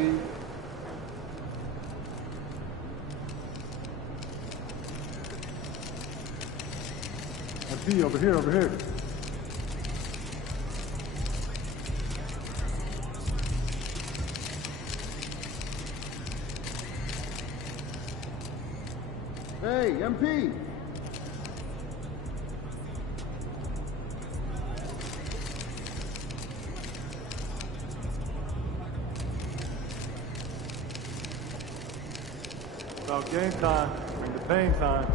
MP. MP, over here, over here. Hey, MP! About game time. Bring the pain time.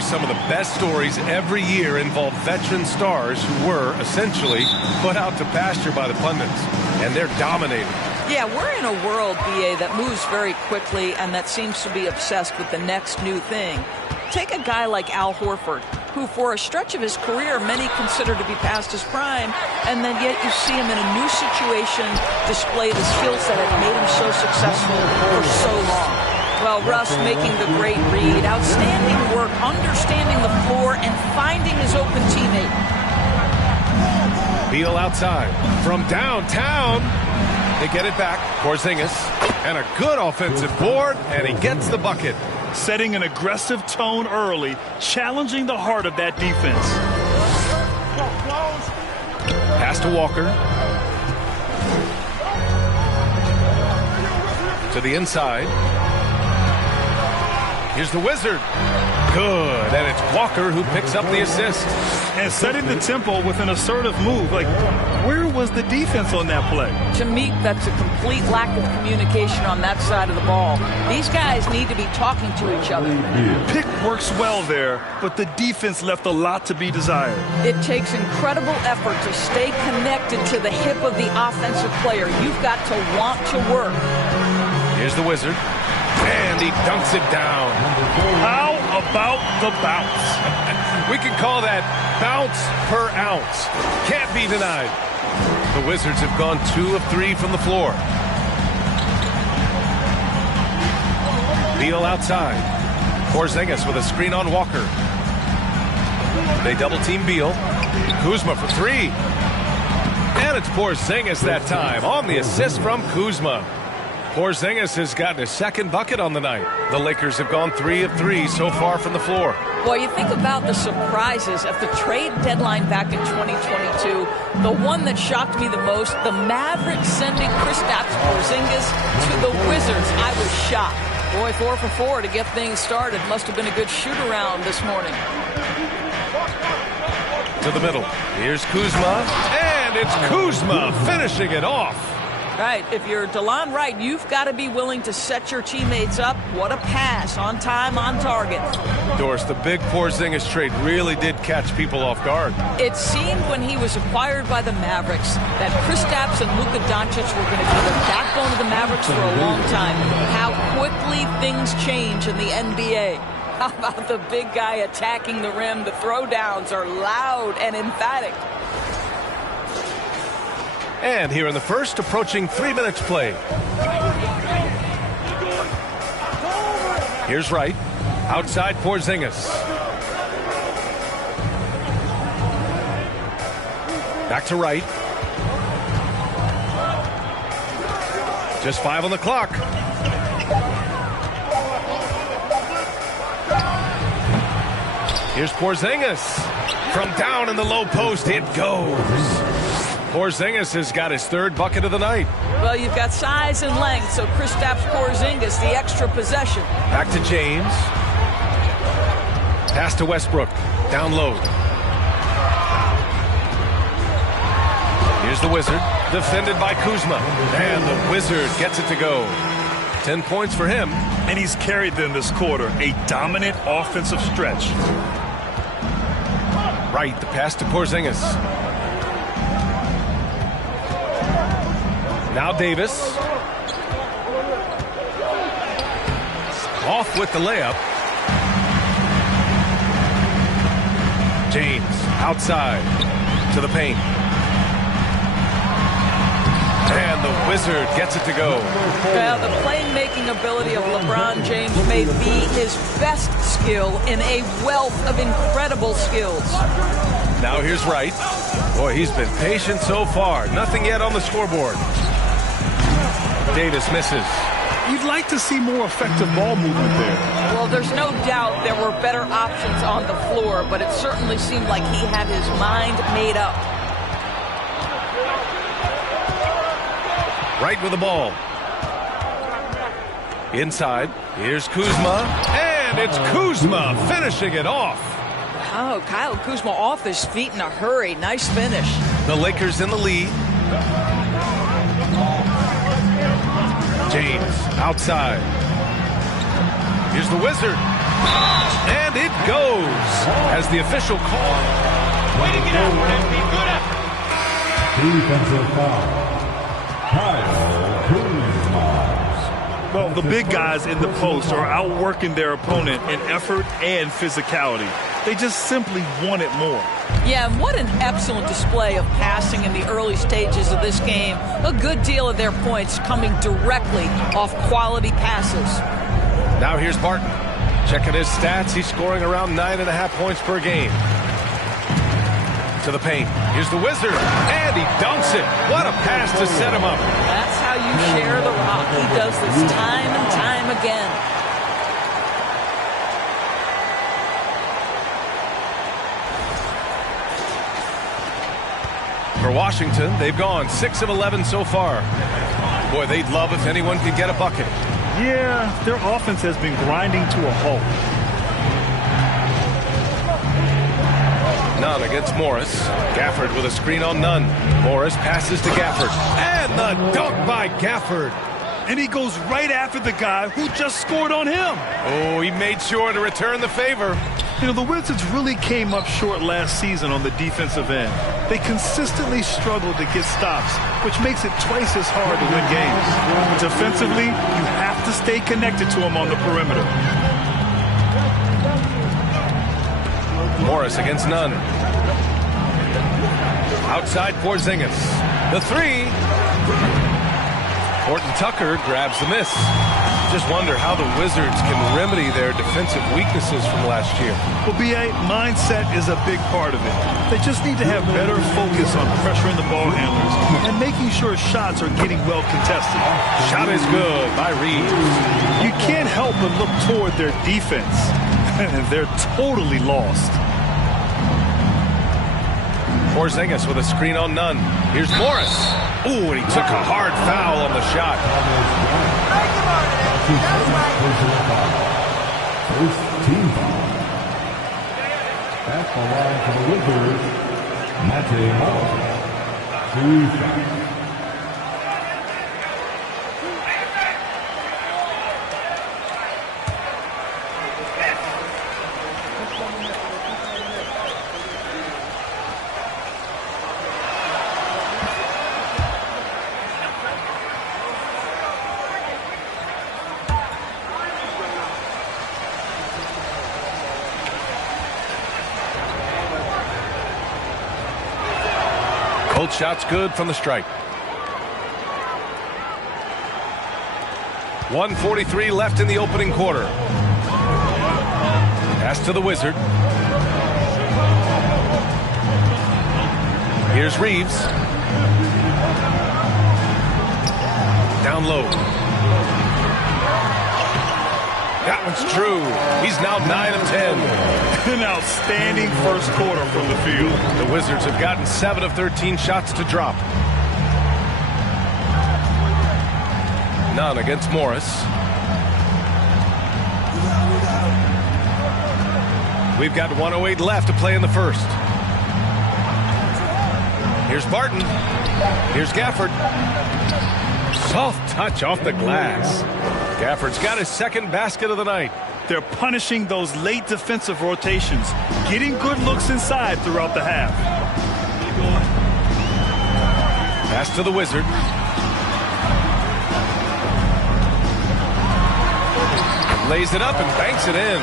Some of the best stories every year involve veteran stars who were essentially put out to pasture by the pundits, and they're dominating. Yeah, we're in a world, BA, that moves very quickly and that seems to be obsessed with the next new thing. Take a guy like Al Horford, who for a stretch of his career many consider to be past his prime, and then yet you see him in a new situation display the skills that have made him so successful for so long. Well, Russ making the great read, outstanding work, understanding the floor, and finding his open teammate. Beal outside from downtown. They get it back. Porzingis, and a good offensive board, and he gets the bucket. Setting an aggressive tone early, challenging the heart of that defense. Pass to Walker. To the inside. Here's the Wizard. Good. And it's Walker who picks up the assist. And setting the tempo with an assertive move. Like, where was the defense on that play? To me, that's a complete lack of communication on that side of the ball. These guys need to be talking to each other. Pick works well there, but the defense left a lot to be desired. It takes incredible effort to stay connected to the hip of the offensive player. You've got to want to work. Here's the Wizard. And he dunks it down. How about the bounce? We can call that bounce per ounce. Can't be denied. The Wizards have gone 2 of 3 from the floor. Beal outside. Porzingis with a screen on Walker. They double team Beal. Kuzma for 3. And it's Porzingis that time on the assist from Kuzma. Porzingis has gotten his second bucket on the night. The Lakers have gone 3 of 3 so far from the floor. Well, you think about the surprises of the trade deadline back in 2022. The one that shocked me the most, the Mavericks sending Kristaps Porzingis to the Wizards. I was shocked. Boy, 4 for 4 to get things started. Must have been a good shoot-around this morning. To the middle. Here's Kuzma. And it's Kuzma finishing it off. Right. If you're DeLon Wright, you've got to be willing to set your teammates up. What a pass. On time, on target. Doris, the big Porzingis trade really did catch people off guard. It seemed when he was acquired by the Mavericks that Kristaps and Luka Doncic were going to be the backbone of the Mavericks for a long time. How quickly things change in the NBA. How about the big guy attacking the rim? The throwdowns are loud and emphatic. And here in the first, approaching 3 minutes play. Here's Wright. Outside Porzingis. Back to Wright. Just 5 on the clock. Here's Porzingis. From down in the low post, it goes. Porzingis has got his third bucket of the night. Well, you've got size and length, so Kristaps Porzingis, the extra possession. Back to James. Pass to Westbrook. Down low. Here's the Wizard. Defended by Kuzma. And the Wizard gets it to go. 10 points for him. And he's carried them this quarter. A dominant offensive stretch. Right, the pass to Porzingis. Now Davis. Off with the layup. James outside to the paint. And the Wizard gets it to go. Well, the playmaking ability of LeBron James may be his best skill in a wealth of incredible skills. Now here's Wright. Boy, he's been patient so far. Nothing yet on the scoreboard. Davis misses. You'd like to see more effective ball movement there. Well, there's no doubt there were better options on the floor, but it certainly seemed like he had his mind made up. Right with the ball. Inside. Here's Kuzma. And it's Kuzma finishing it off. Oh, Kyle Kuzma off his feet in a hurry. Nice finish. The Lakers in the lead. James outside. Here's the Wizard. And it goes as the official call. Way to get out, Empty. Good effort. Defensive foul. Kyle Kuzma. Well, the big guys in the post are outworking their opponent in effort and physicality. They just simply want it more. Yeah, and what an excellent display of passing in the early stages of this game. A good deal of their points coming directly off quality passes. Now here's Barton. Checking his stats. He's scoring around 9.5 points per game. To the paint. Here's the Wizard. And he dunks it. What a pass to set him up. That's how you share the rock. He does this time and time again. For Washington, they've gone 6 of 11 so far. Boy, they'd love if anyone could get a bucket. Yeah, their offense has been grinding to a halt. Nunn against Morris. Gafford with a screen on Nunn. Morris passes to Gafford. And the dunk by Gafford. And he goes right after the guy who just scored on him. Oh, he made sure to return the favor. You know, the Wizards really came up short last season on the defensive end. They consistently struggled to get stops, which makes it twice as hard to win games. Defensively, you have to stay connected to them on the perimeter. Morris against Nunn. Outside Porzingis. The three. Horton Tucker grabs the miss. Just wonder how the Wizards can remedy their defensive weaknesses from last year. Well, B.A., mindset is a big part of it. They just need to have better focus on pressuring the ball handlers and making sure shots are getting well contested. Shot is good by Reeves. You can't help but look toward their defense. They're totally lost. Porzingis with a screen on Nunn. Here's Morris. Ooh, and he took a hard foul on the shot. First team foul. At the line for the Wizards, Matty Moore. 2 shots. Both shots good from the stripe. 1:43 left in the opening quarter. Pass to the Wizard. Here's Reeves. Down low. That one's true. He's now 9 of 10. An outstanding first quarter from the field. The Wizards have gotten 7 of 13 shots to drop. None against Morris. We've got 1:08 left to play in the first. Here's Barton. Here's Gafford. Soft touch off the glass. Gafford's got his second basket of the night. They're punishing those late defensive rotations, getting good looks inside throughout the half. Pass to the Wizard. Lays it up and banks it in.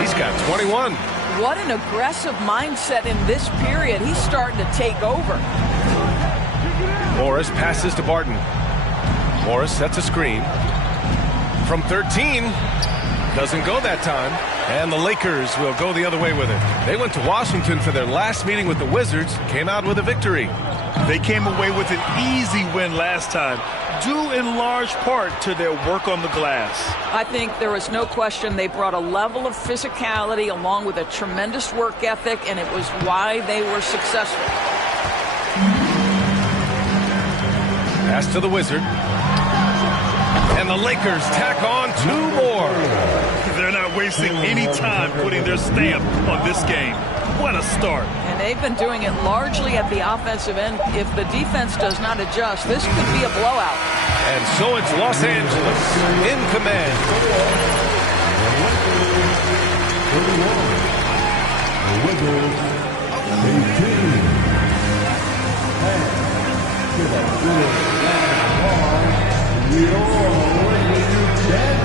He's got 21. What an aggressive mindset in this period. He's starting to take over. Morris passes to Barton. Morris sets a screen. From 13, doesn't go that time, and the Lakers will go the other way with it. They went to Washington for their last meeting with the Wizards, came out with a victory. They came away with an easy win last time, due in large part to their work on the glass. I think there was no question they brought a level of physicality along with a tremendous work ethic, and it was why they were successful. Pass to the Wizard. And the Lakers tack on 2 more. They're not wasting any time putting their stamp on this game. What a start. And they've been doing it largely at the offensive end. If the defense does not adjust, this could be a blowout. And so it's Los Angeles in command. The Wizards 18. And to the good your Wizards 10.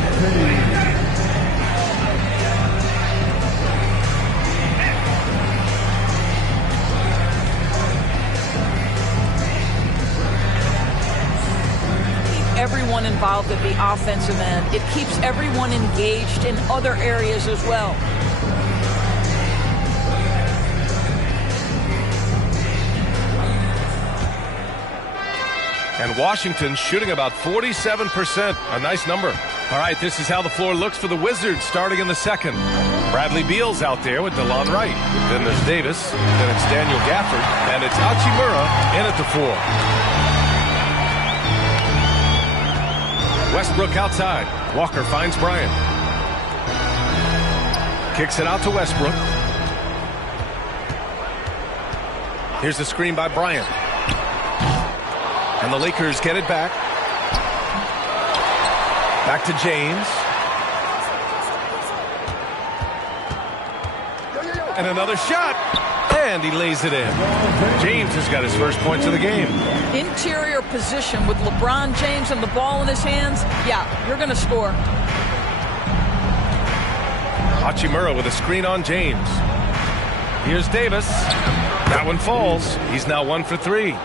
Everyone involved at the offensive end. It keeps everyone engaged in other areas as well. And Washington shooting about 47%. A nice number. All right, this is how the floor looks for the Wizards starting in the second. Bradley Beal's out there with DeLon Wright. Then there's Davis. Then it's Daniel Gafford. And it's Hachimura in at the 4. Westbrook outside. Walker finds Bryant. Kicks it out to Westbrook. Here's the screen by Bryant. And the Lakers get it back. Back to James. And another shot. And he lays it in. James has got his first points of the game. Interior position with LeBron James and the ball in his hands. Yeah, you're going to score. Hachimura with a screen on James. Here's Davis. That one falls. He's now 1 for 3.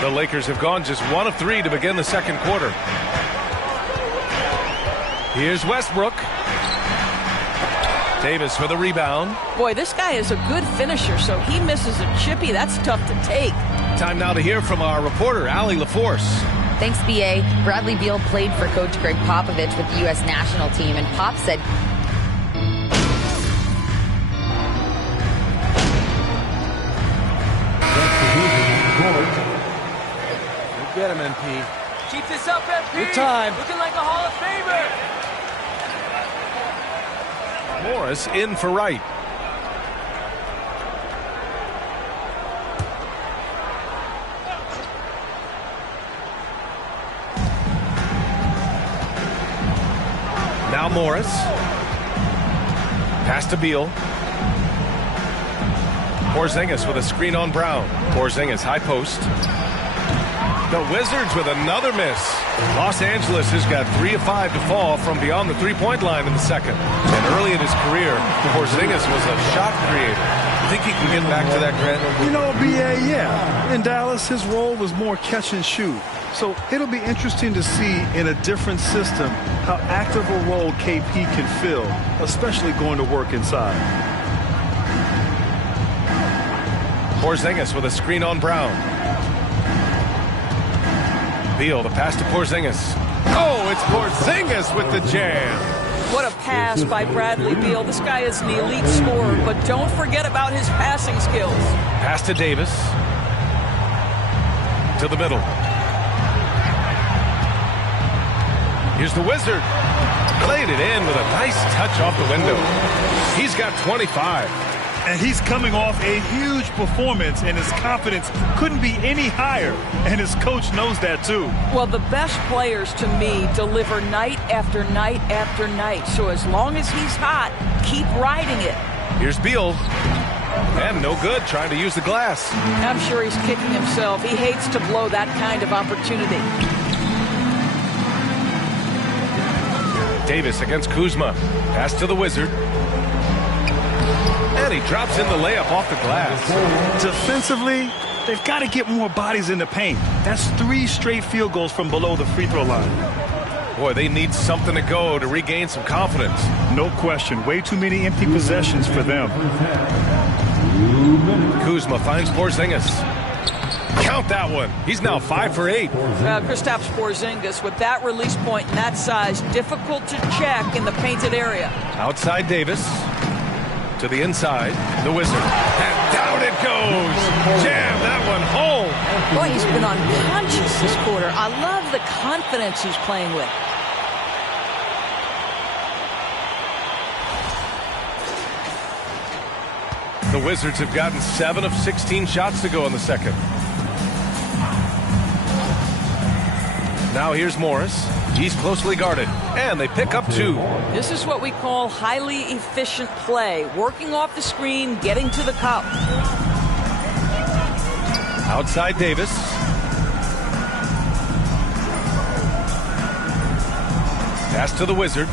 The Lakers have gone just 1 of 3 to begin the second quarter. Here's Westbrook. Davis for the rebound. Boy, this guy is a good finisher, so he misses a chippy. That's tough to take. Time now to hear from our reporter, Allie LaForce. Thanks, BA. Bradley Beal played for Coach Greg Popovich with the U.S. national team, and Pop said, Get him, MP. Keep this up, MP. Good time. Looking like a Hall of Famer. Morris in for right. Now Morris. Pass to Beal. Porzingis with a screen on Brown. Porzingis high post. The Wizards with another miss. Los Angeles has got 3 of 5 to fall from beyond the three-point line in the second. And early in his career, Porzingis was a shot creator. Think he can get back to that, Grant? You know, B.A., yeah. In Dallas, his role was more catch and shoot. So it'll be interesting to see in a different system how active a role KP can fill, especially going to work inside. Porzingis with a screen on Brown. Beal, the pass to Porzingis. Oh, it's Porzingis with the jam. What a pass by Bradley Beal. This guy is an elite scorer, but don't forget about his passing skills. Pass to Davis. To the middle. Here's the Wizard. Played it in with a nice touch off the window. He's got 25. And he's coming off a huge performance, and his confidence couldn't be any higher. And his coach knows that, too. Well, the best players, to me, deliver night after night after night. So as long as he's hot, keep riding it. Here's Beal. And no good, trying to use the glass. I'm sure he's kicking himself. He hates to blow that kind of opportunity. Davis against Kuzma. Pass to the Wizard. And he drops in the layup off the glass. Defensively, they've got to get more bodies in the paint. That's 3 straight field goals from below the free throw line. Boy, they need something to go to regain some confidence. No question. Way too many empty possessions for them. Kuzma finds Porzingis. Count that one. He's now 5 for 8. Kristaps Porzingis, with that release point and that size, difficult to check in the painted area. Outside Davis. To the inside, the Wizard. And down it goes. Jam that one home. Boy, he's been unconscious this quarter. I love the confidence he's playing with. The Wizards have gotten 7 of 16 shots to go in the second. Now here's Morris. He's closely guarded, and they pick up 2. This is what we call highly efficient play. Working off the screen, getting to the cup. Outside Davis. Pass to the Wizard.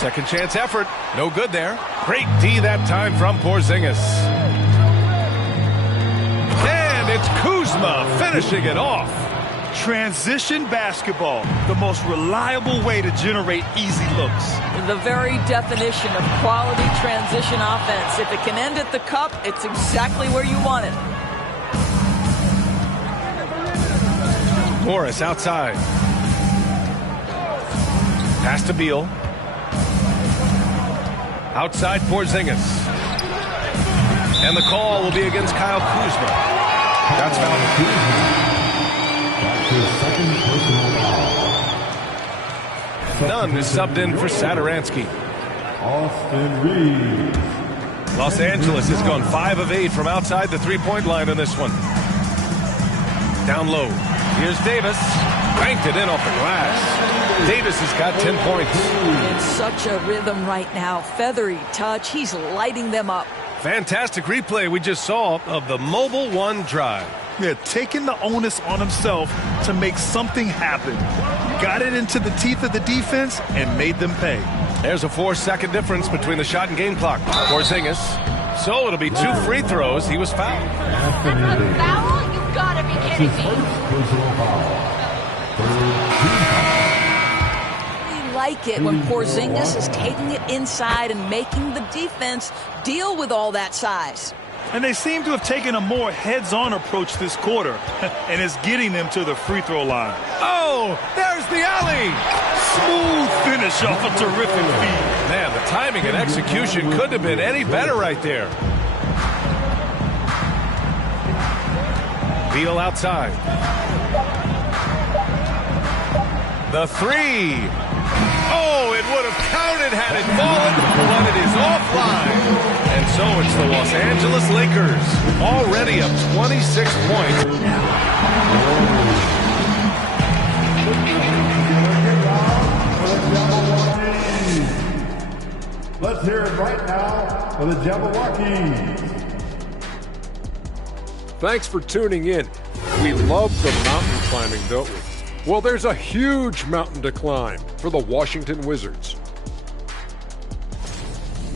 Second chance effort. No good there. Great D that time from Porzingis. It's Kuzma finishing it off. Transition basketball, the most reliable way to generate easy looks. The very definition of quality transition offense. If it can end at the cup, it's exactly where you want it. Morris outside. Pass to Beal. Outside Porzingis. And the call will be against Kyle Kuzma. That's foul. That's his second personal foul. Nunn is subbed in for Satoransky. Austin Reeves. Los Angeles has gone 5 of 8 from outside the three-point line in this one. Down low. Here's Davis. Banked it in off the glass. Davis has got 10 points. In such a rhythm right now. Feathery touch. He's lighting them up. Fantastic replay we just saw of the Mobile One drive. Yeah, taking the onus on himself to make something happen. Got it into the teeth of the defense and made them pay. There's a 4-second difference between the shot and game clock. Porzingis. So it'll be 2 free throws. He was fouled. Another foul? You gotta be kidding me. Personal foul. Like it when Porzingis is taking it inside and making the defense deal with all that size. And they seem to have taken a more heads-on approach this quarter, and it's getting them to the free throw line. Oh, there's the alley. Smooth finish off a terrific feed. Man, the timing and execution couldn't have been any better right there. Beal outside. The three. Oh, it would have counted had it fallen, but it is offline. And so it's the Los Angeles Lakers, already up 26 points. Let's hear it right now for the Jabberwockies. Thanks for tuning in. We love the mountain climbing, don't we? Well, there's a huge mountain to climb for the Washington Wizards.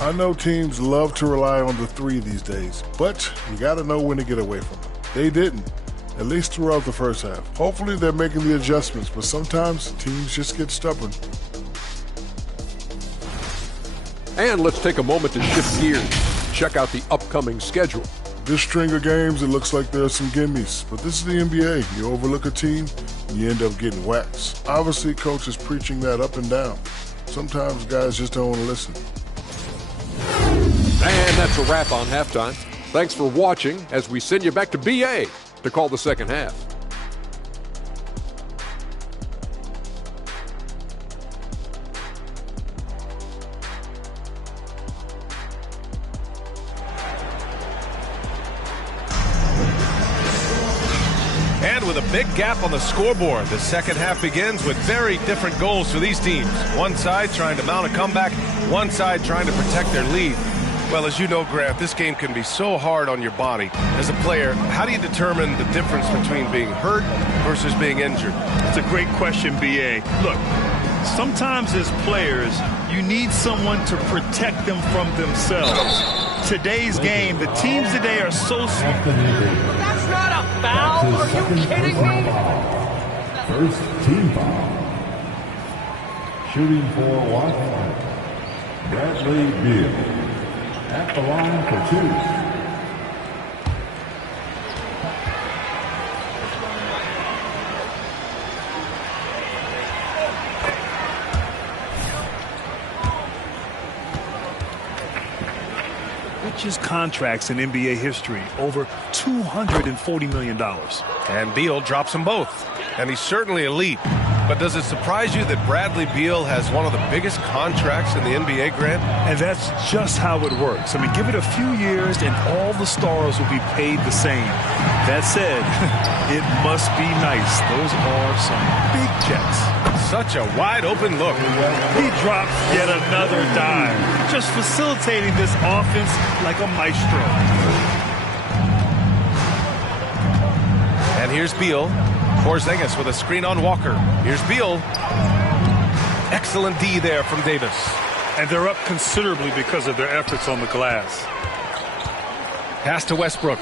I know teams love to rely on the three these days, but you got to know when to get away from them. They didn't, at least throughout the first half. Hopefully they're making the adjustments, but sometimes teams just get stubborn. And let's take a moment to shift gears. Check out the upcoming schedule. This string of games, it looks like there are some gimmies, but this is the NBA. You overlook a team, and you end up getting waxed. Obviously, coach is preaching that up and down. Sometimes guys just don't want to listen. And that's a wrap on halftime. Thanks for watching as we send you back to BA to call the second half. And with a big gap on the scoreboard, the second half begins with very different goals for these teams. One side trying to mount a comeback, one side trying to protect their lead. Well, as you know, Grant, this game can be so hard on your body. As a player, how do you determine the difference between being hurt versus being injured? That's a great question, B.A. Look, sometimes as players, you need someone to protect them from themselves. Today's game, the teams today are so smart. That's not a foul. Are you kidding me? First team foul. Shooting for Washington, Bradley Beal. At the line for two. Richest contracts in NBA history, over $240 million. And Beal drops them both. And he's certainly elite. But does it surprise you that Bradley Beal has one of the biggest contracts in the NBA, Grant? And that's just how it works. I mean, give it a few years and all the stars will be paid the same. That said, it must be nice. Those are some big checks. Such a wide open look. He drops yet another dime, just facilitating this offense like a maestro. And here's Beal. Porzingis with a screen on Walker. Here's Beal. Excellent D there from Davis. And they're up considerably because of their efforts on the glass. Pass to Westbrook.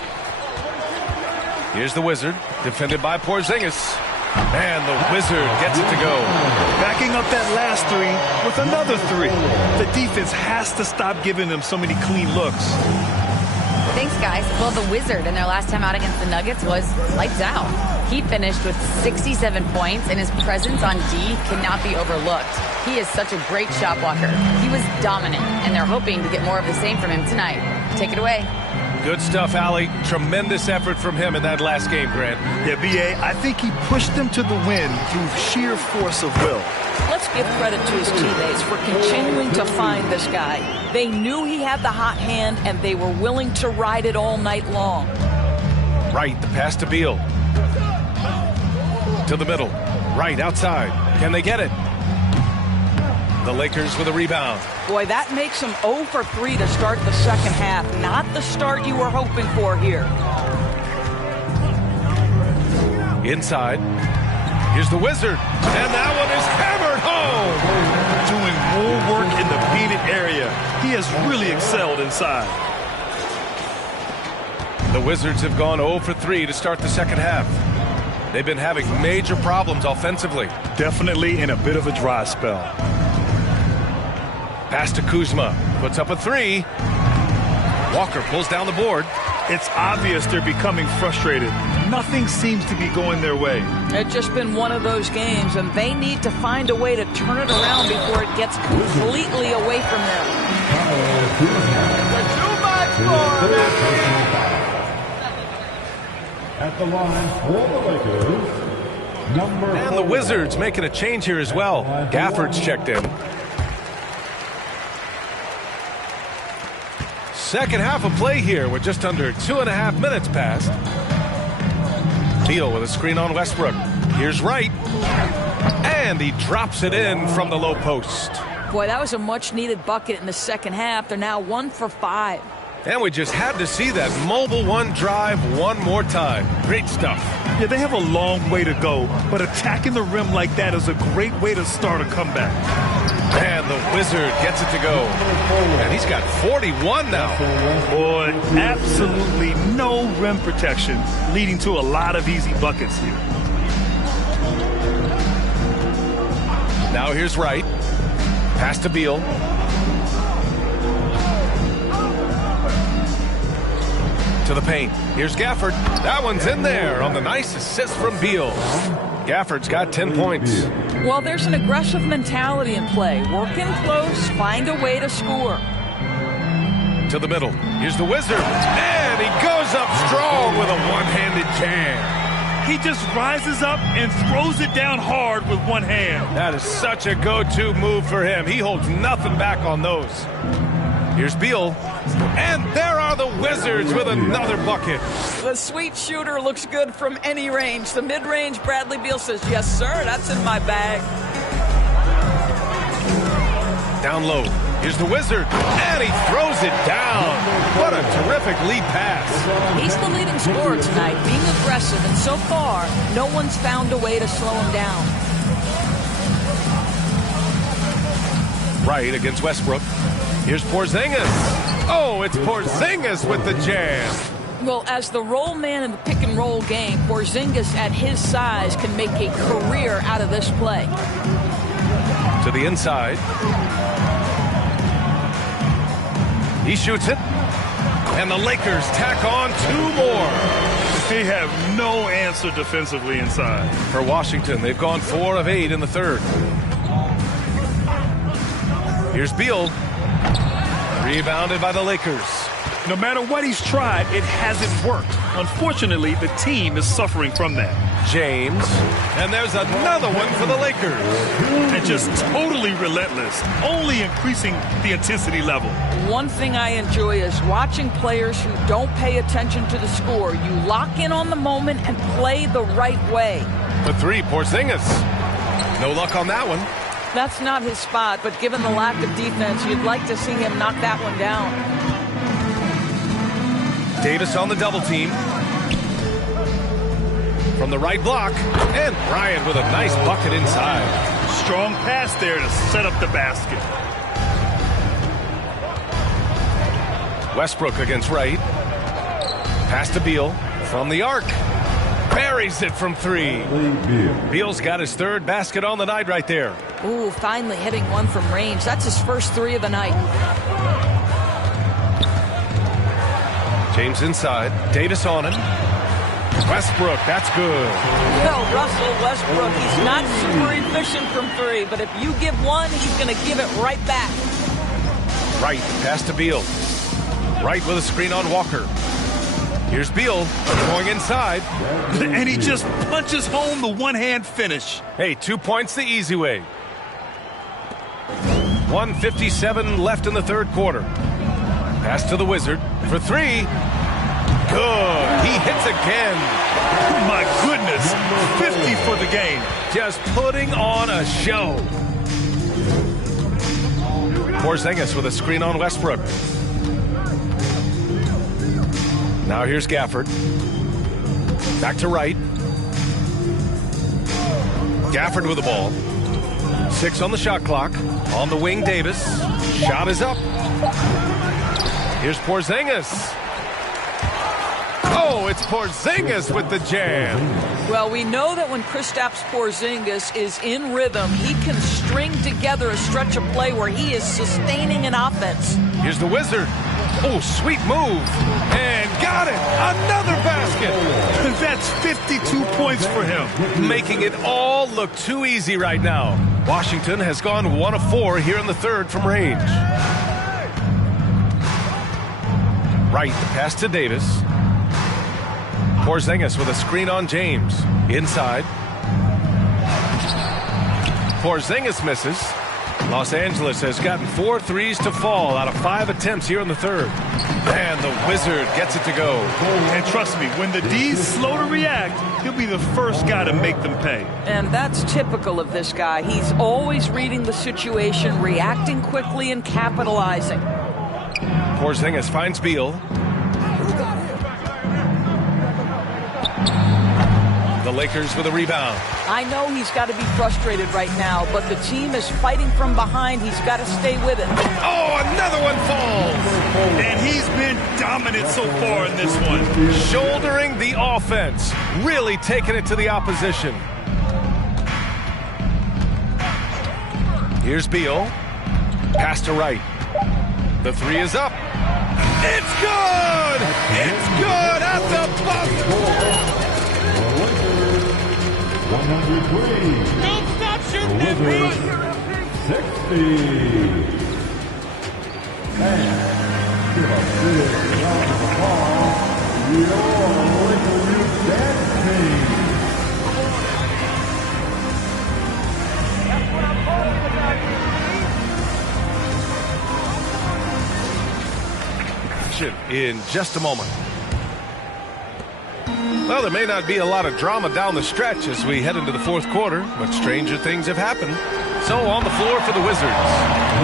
Here's the Wizard, defended by Porzingis. And the Wizard gets it to go. Backing up that last three with another three. The defense has to stop giving them so many clean looks. Thanks, guys. Well, the Wizard in their last time out against the Nuggets was lights out. He finished with 67 points, and his presence on D cannot be overlooked. He is such a great shot blocker. He was dominant, and they're hoping to get more of the same from him tonight. Take it away. Good stuff, Allie. Tremendous effort from him in that last game, Grant. Yeah, B.A., I think he pushed them to the win through sheer force of will. Let's give credit to his teammates for continuing to find this guy. They knew he had the hot hand, and they were willing to ride it all night long. Right, the pass to Beal. To the middle. Right, outside. Can they get it? The Lakers with a rebound. Boy, that makes them 0 for 3 to start the second half. Not the start you were hoping for here. Inside. Here's the Wizard. And that one is hammered home. Doing more work in the painted area. He has really excelled inside. The Wizards have gone 0 for 3 to start the second half. They've been having major problems offensively. Definitely in a bit of a dry spell. Pass to Kuzma. Puts up a three. Walker pulls down the board. It's obvious they're becoming frustrated. Nothing seems to be going their way. It's just been one of those games, and they need to find a way to turn it around before it gets completely away from them. Too much for him. At the line for the Lakers, number And 4. the Wizards making a change here as well. Gafford's checked in. Second half of play here with just under 2.5 minutes passed. Beal with a screen on Westbrook. Here's Wright. And he drops it in from the low post. Boy, that was a much-needed bucket in the second half. They're now 1 for 5. And we just had to see that mobile one drive one more time. Great stuff. Yeah, they have a long way to go, but attacking the rim like that is a great way to start a comeback. And the Wizard gets it to go. And he's got 41 now. Boy, absolutely no rim protection, leading to a lot of easy buckets here. Now here's Wright. Pass to Beal. To the paint. Here's Gafford. That one's in there on the nice assist from Beal. Gafford's got 10 points. Well, there's an aggressive mentality in play. Work in close, find a way to score. To the middle. Here's the Wizard. And he goes up strong with a one-handed jam. He just rises up and throws it down hard with one hand. That is such a go-to move for him. He holds nothing back on those. Here's Beal. And there are the Wizards with another bucket. The sweet shooter looks good from any range. The mid-range, Bradley Beal says, yes, sir, that's in my bag. Down low. Here's the Wizard. And he throws it down. What a terrific lead pass. He's the leading scorer tonight, being aggressive, and so far, no one's found a way to slow him down. Right against Westbrook. Here's Porzingis. Oh, it's Porzingis with the jam. Well, as the roll man in the pick-and-roll game, Porzingis at his size can make a career out of this play. To the inside. He shoots it. And the Lakers tack on 2 more. They have no answer defensively inside. For Washington, they've gone 4 of 8 in the third. Here's Beal. Rebounded by the Lakers. No matter what he's tried, it hasn't worked. Unfortunately, the team is suffering from that. James. And there's another one for the Lakers. And just totally relentless, only increasing the intensity level. One thing I enjoy is watching players who don't pay attention to the score. You lock in on the moment and play the right way. The 3, Porzingis. No luck on that one. That's not his spot, but given the lack of defense, you'd like to see him knock that one down. Davis on the double team. From the right block. And Bryant with a nice bucket inside. Strong pass there to set up the basket. Westbrook against Wright. Pass to Beal. From the arc. Buries it from 3. Beal's got his 3rd basket on the night right there. Ooh, finally hitting one from range. That's his first 3 of the night. James inside. Davis on him. Westbrook, that's good. Well, Russell Westbrook, he's not super efficient from 3, but if you give one, he's going to give it right back. Wright, pass to Beal. Wright with a screen on Walker. Here's Beal going inside. And he just punches home the one-hand finish. Hey, 2 points the easy way. 1:57 left in the third quarter. Pass to the Wizard for 3. Good. He hits again. My goodness. 50 for the game. Just putting on a show. Porzingis with a screen on Westbrook. Now here's Gafford. Back to Wright. Gafford with the ball. 6 on the shot clock. On the wing, Davis. Shot is up. Here's Porzingis. Oh, it's Porzingis with the jam. Well, we know that when Kristaps Porzingis is in rhythm, he can string together a stretch of play where he is sustaining an offense. Here's the Wizard. Oh, sweet move. And got it. Another basket. That's 52 points for him. Making it all look too easy right now. Washington has gone 1 of 4 here in the third from range. Right, the pass to Davis. Porzingis with a screen on James. Inside. Porzingis misses. Los Angeles has gotten 4 threes to fall out of 5 attempts here in the third. And the Wizard gets it to go. And trust me, when the D's slow to react, he'll be the first guy to make them pay. And that's typical of this guy. He's always reading the situation, reacting quickly, and capitalizing. Porzingis finds Beal. The Lakers with a rebound. I know he's got to be frustrated right now, but the team is fighting from behind. He's got to stay with it. Oh, another one falls. And he's been dominant so far in this one. Shouldering the offense. Really taking it to the opposition. Here's Beal. Pass to Wright. The three is up. It's good! It's good at the buzzer! 103. Don't stop shooting that Wizards, 60. And give a big round of applause to your Laker dance team. That's what I'm talking about, in just a moment. Well, there may not be a lot of drama down the stretch as we head into the fourth quarter, but stranger things have happened. So on the floor for the Wizards,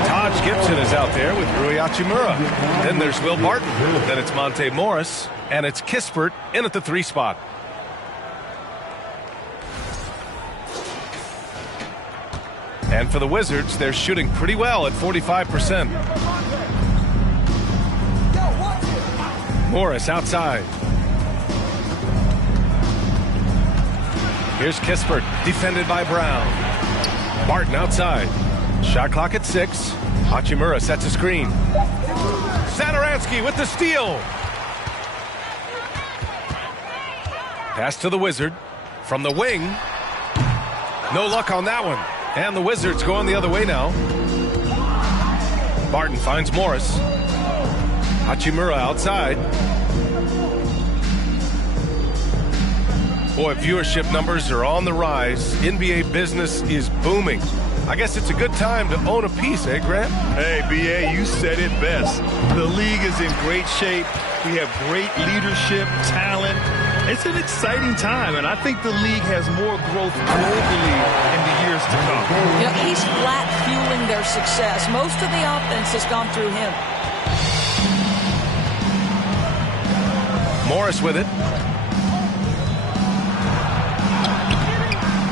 Taj Gibson is out there with Rui Hachimura. Then there's Will Barton. Then it's Monte Morris. And it's Kispert in at the 3 spot. And for the Wizards, they're shooting pretty well at 45%. Morris outside. Here's Kispert, defended by Brown. Barton outside. Shot clock at 6. Hachimura sets a screen. Satoransky with the steal. Pass to the Wizard. From the wing. No luck on that one. And the Wizards going the other way now. Barton finds Morris. Hachimura outside. Boy, viewership numbers are on the rise. NBA business is booming. I guess it's a good time to own a piece, eh, Grant? Hey, B.A., you said it best. The league is in great shape. We have great leadership, talent. It's an exciting time, and I think the league has more growth globally in the years to come. You know, he's flat fueling their success. Most of the offense has gone through him. Morris with it.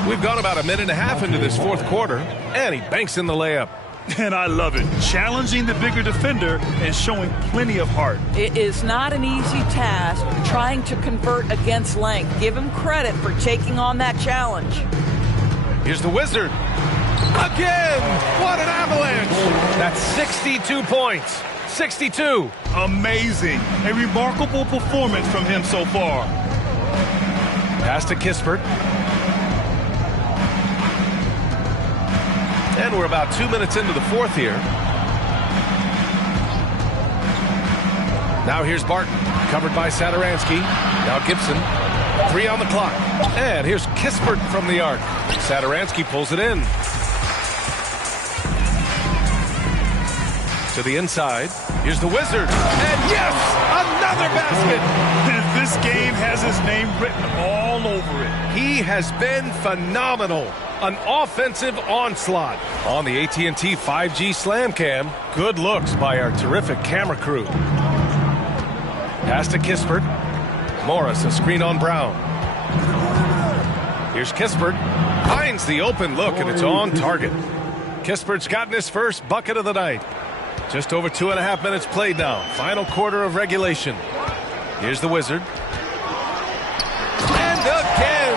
We've gone about a minute and a half into this fourth quarter, and he banks in the layup. And I love it. Challenging the bigger defender and showing plenty of heart. It is not an easy task trying to convert against length. Give him credit for taking on that challenge. Here's the Wizard. Again! What an avalanche! That's 62 points. 62. Amazing. A remarkable performance from him so far. Pass to Kispert. And we're about 2 minutes into the fourth here. Now here's Barton, covered by Satoransky. Now Gibson, 3 on the clock. And here's Kispert from the arc. Satoransky pulls it in. To the inside. Here's the Wizard. And yes, another basket. And this game has his name written all over it. He has been phenomenal. An offensive onslaught on the AT&T 5G Slam Cam. Good looks by our terrific camera crew. Pass to Kispert. Morris, a screen on Brown. Here's Kispert. Finds the open look, and it's on target. Kispert's gotten his first bucket of the night. Just over 2.5 minutes played now. Final quarter of regulation. Here's the Wizard. And again!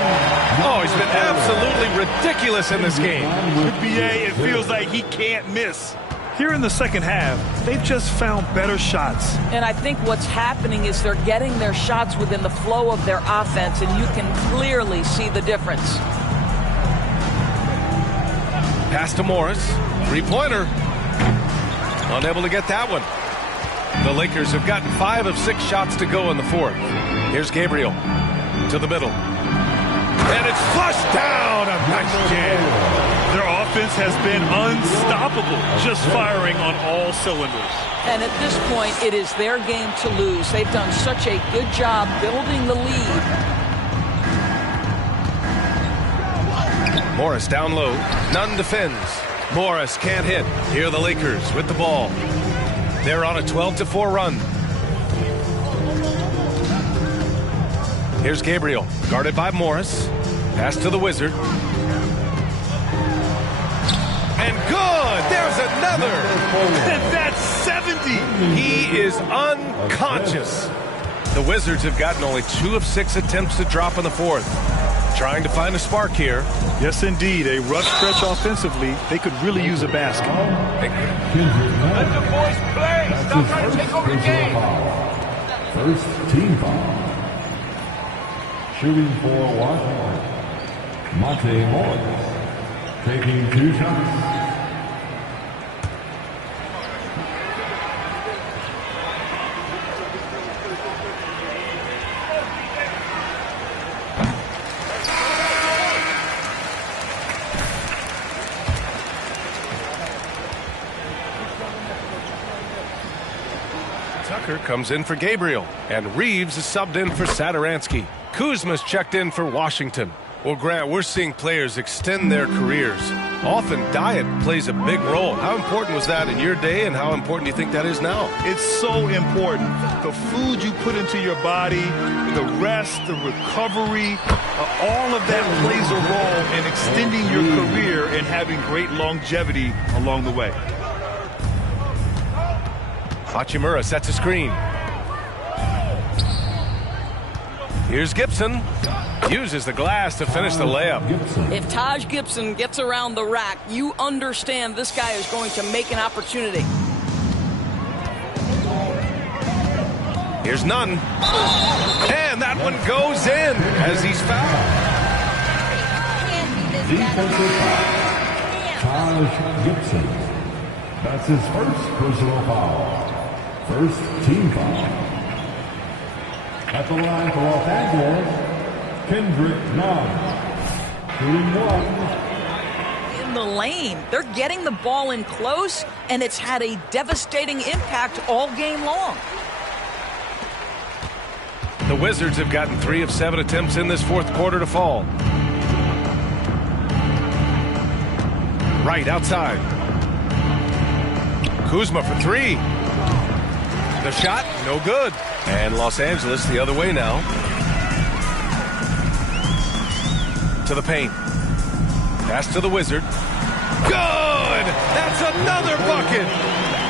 Oh, he's been absolutely ridiculous in this game. With BA, it feels like he can't miss. Here in the second half, they've just found better shots. And I think what's happening is they're getting their shots within the flow of their offense, and you can clearly see the difference. Pass to Morris. 3-pointer. Unable to get that one. The Lakers have gotten 5 of 6 shots to go in the fourth. Here's Gabriel. To the middle. And it's flushed down. A nice jam. Their offense has been unstoppable, just firing on all cylinders. And at this point, it is their game to lose. They've done such a good job building the lead. Morris down low. Nunn defends. Morris can't hit. Here are the Lakers with the ball. They're on a 12-4 run. Here's Gabriel, guarded by Morris. Pass to the Wizard. And good! There's another! And that's 70! He is unconscious. The Wizards have gotten only 2 of 6 attempts to drop in the fourth. Trying to find a spark here. Yes, indeed. A rough stretch offensively. They could really use a basket. Let the boys play. Stop trying to take over the game. First team foul. Shooting for Washington, Monte Morris, taking 2 shots. Tucker comes in for Gabriel, and Reeves is subbed in for Satoransky. Kuzma's checked in for Washington. Well, Grant, we're seeing players extend their careers. Often diet plays a big role. How important was that in your day, and how important do you think that is now? It's so important. The food you put into your body, the rest, the recovery, all of that plays a role in extending your career and having great longevity along the way. Hachimura sets a screen. Here's Gibson. Uses the glass to finish the layup. If Taj Gibson gets around the rack, you understand this guy is going to make an opportunity. Here's Nunn. And that one goes in as he's fouled. Defensive foul. Taj Gibson. That's his first personal foul. First team foul. At the line for Los Angeles, Kendrick Nunn. Shooting 1. In the lane. They're getting the ball in close, and it's had a devastating impact all game long. The Wizards have gotten 3 of 7 attempts in this fourth quarter to fall. Right outside. Kuzma for 3. The shot, no good. And Los Angeles the other way now. To the paint. Pass to the Wizard. Good! That's another bucket!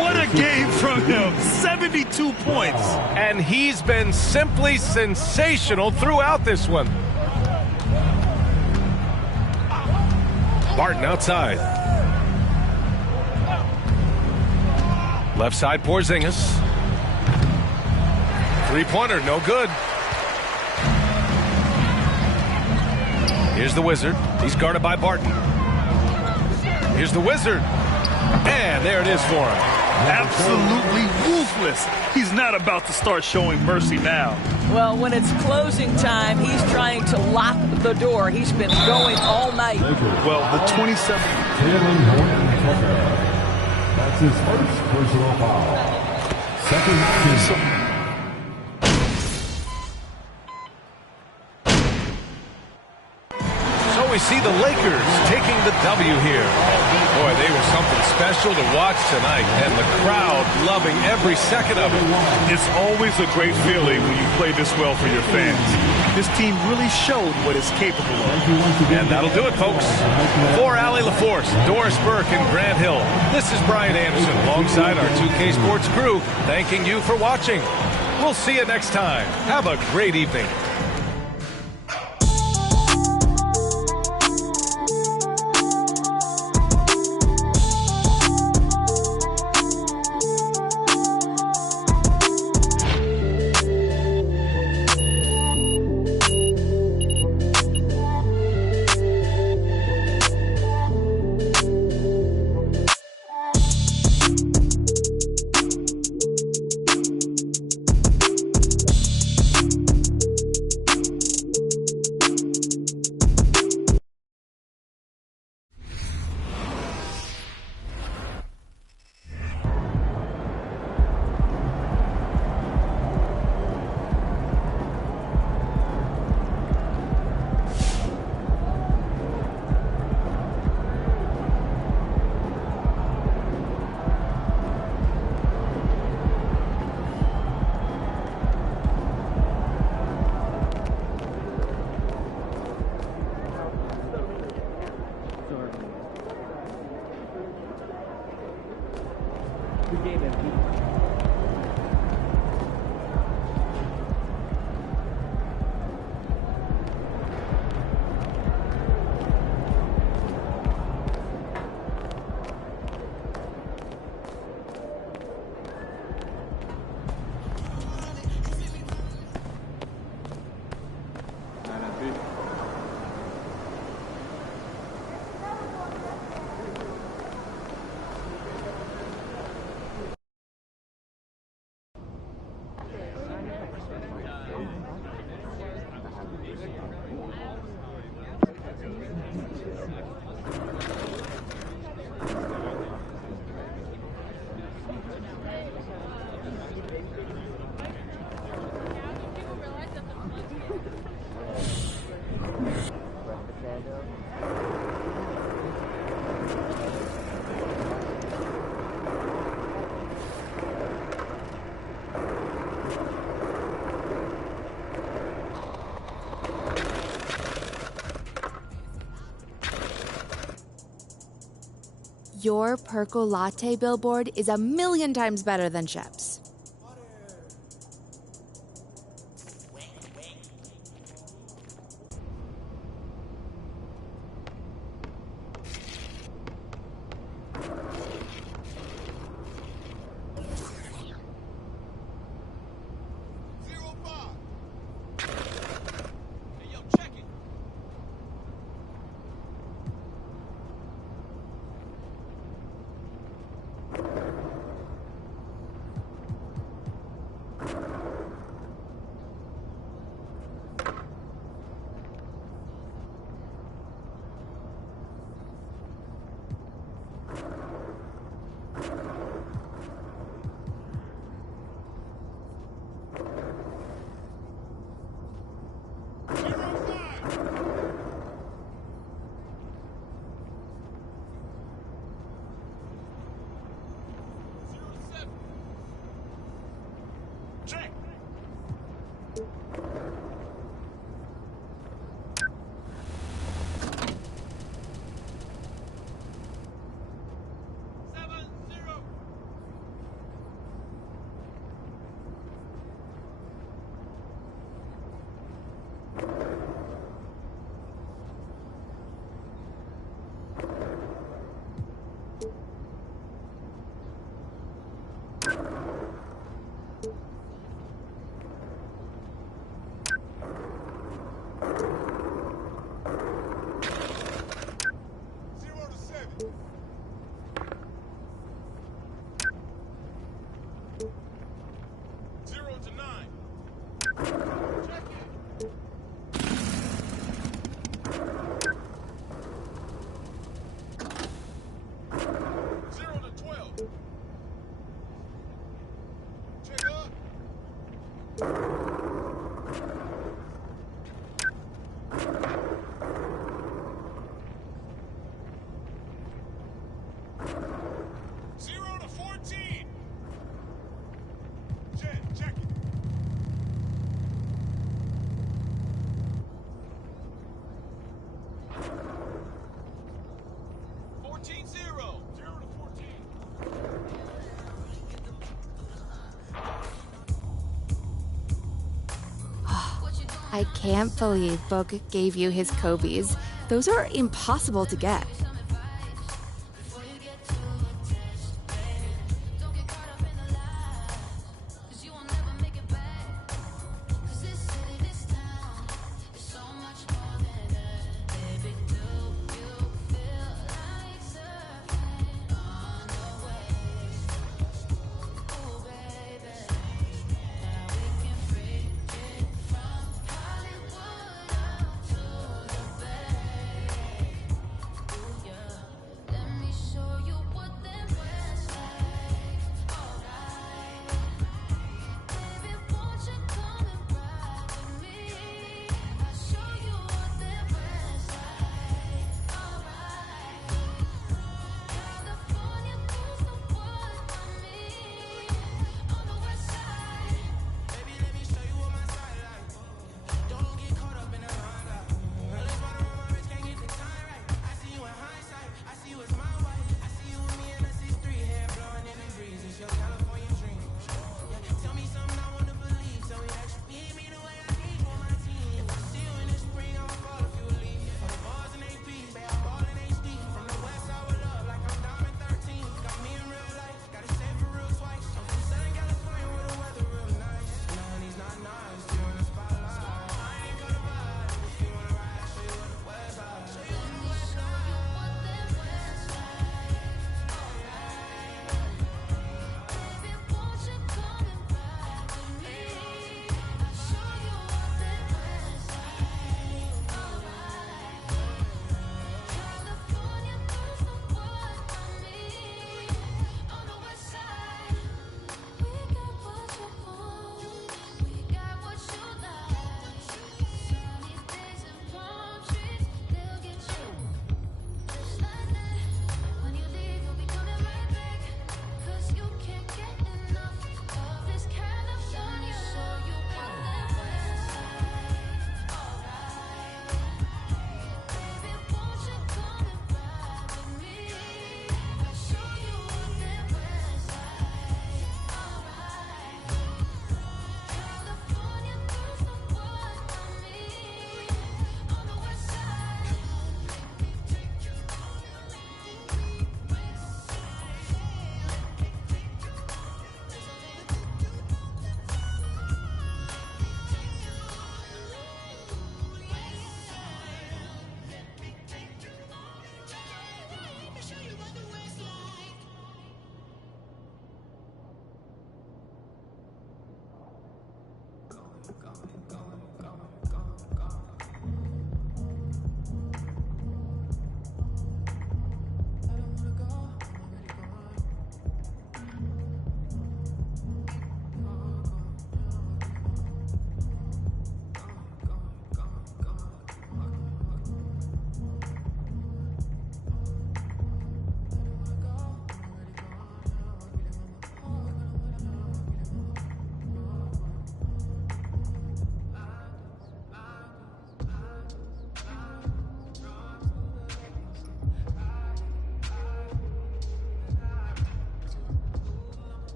What a game from him. 72 points. And he's been simply sensational throughout this one. Barton outside. Left side, Porzingis. Three-pointer, no good. Here's the Wizard. He's guarded by Barton. Here's the Wizard. And there it is for him. Absolutely ruthless. He's not about to start showing mercy now. Well, when it's closing time, he's trying to lock the door. He's been going all night. Well, the 27... That's his first personal foul. Second team. We see the Lakers taking the W here. Boy, they were something special to watch tonight, and the crowd loving every second of it. It's always a great feeling when you play this well for your fans. This team really showed what it's capable of. And that'll do it, folks. For Allie LaForce, Doris Burke, and Grant Hill, this is Brian Anderson alongside our 2K Sports crew, thanking you for watching. We'll see you next time. Have a great evening. Good game, MP. Your percolatte billboard is 1,000,000 times better than Shep's. I can't believe Book gave you his Kobe's. Those are impossible to get.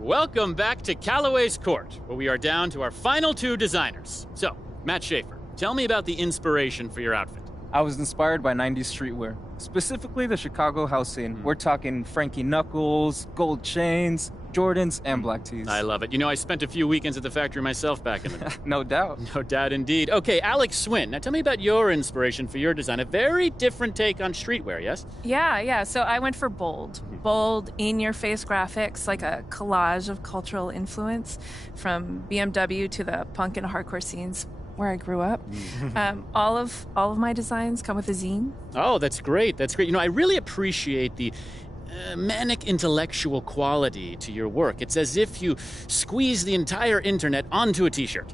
Welcome back to Callaway's Court, where we are down to our final two designers. So, Matt Schaefer, tell me about the inspiration for your outfit. I was inspired by 90s streetwear, specifically the Chicago house scene. We're talking Frankie Knuckles, gold chains, Jordans, and black tees. I love it. You know, I spent a few weekends at the factory myself back in the day. No doubt. No doubt indeed. Okay, Alex Swin, now tell me about your inspiration for your design. A very different take on streetwear, yes? Yeah. So I went for bold, in-your-face graphics, like a collage of cultural influence from BMW to the punk and hardcore scenes where I grew up. All of my designs come with a zine. Oh, that's great. That's great. You know, I really appreciate the manic intellectual quality to your work. It's as if you squeeze the entire internet onto a t-shirt.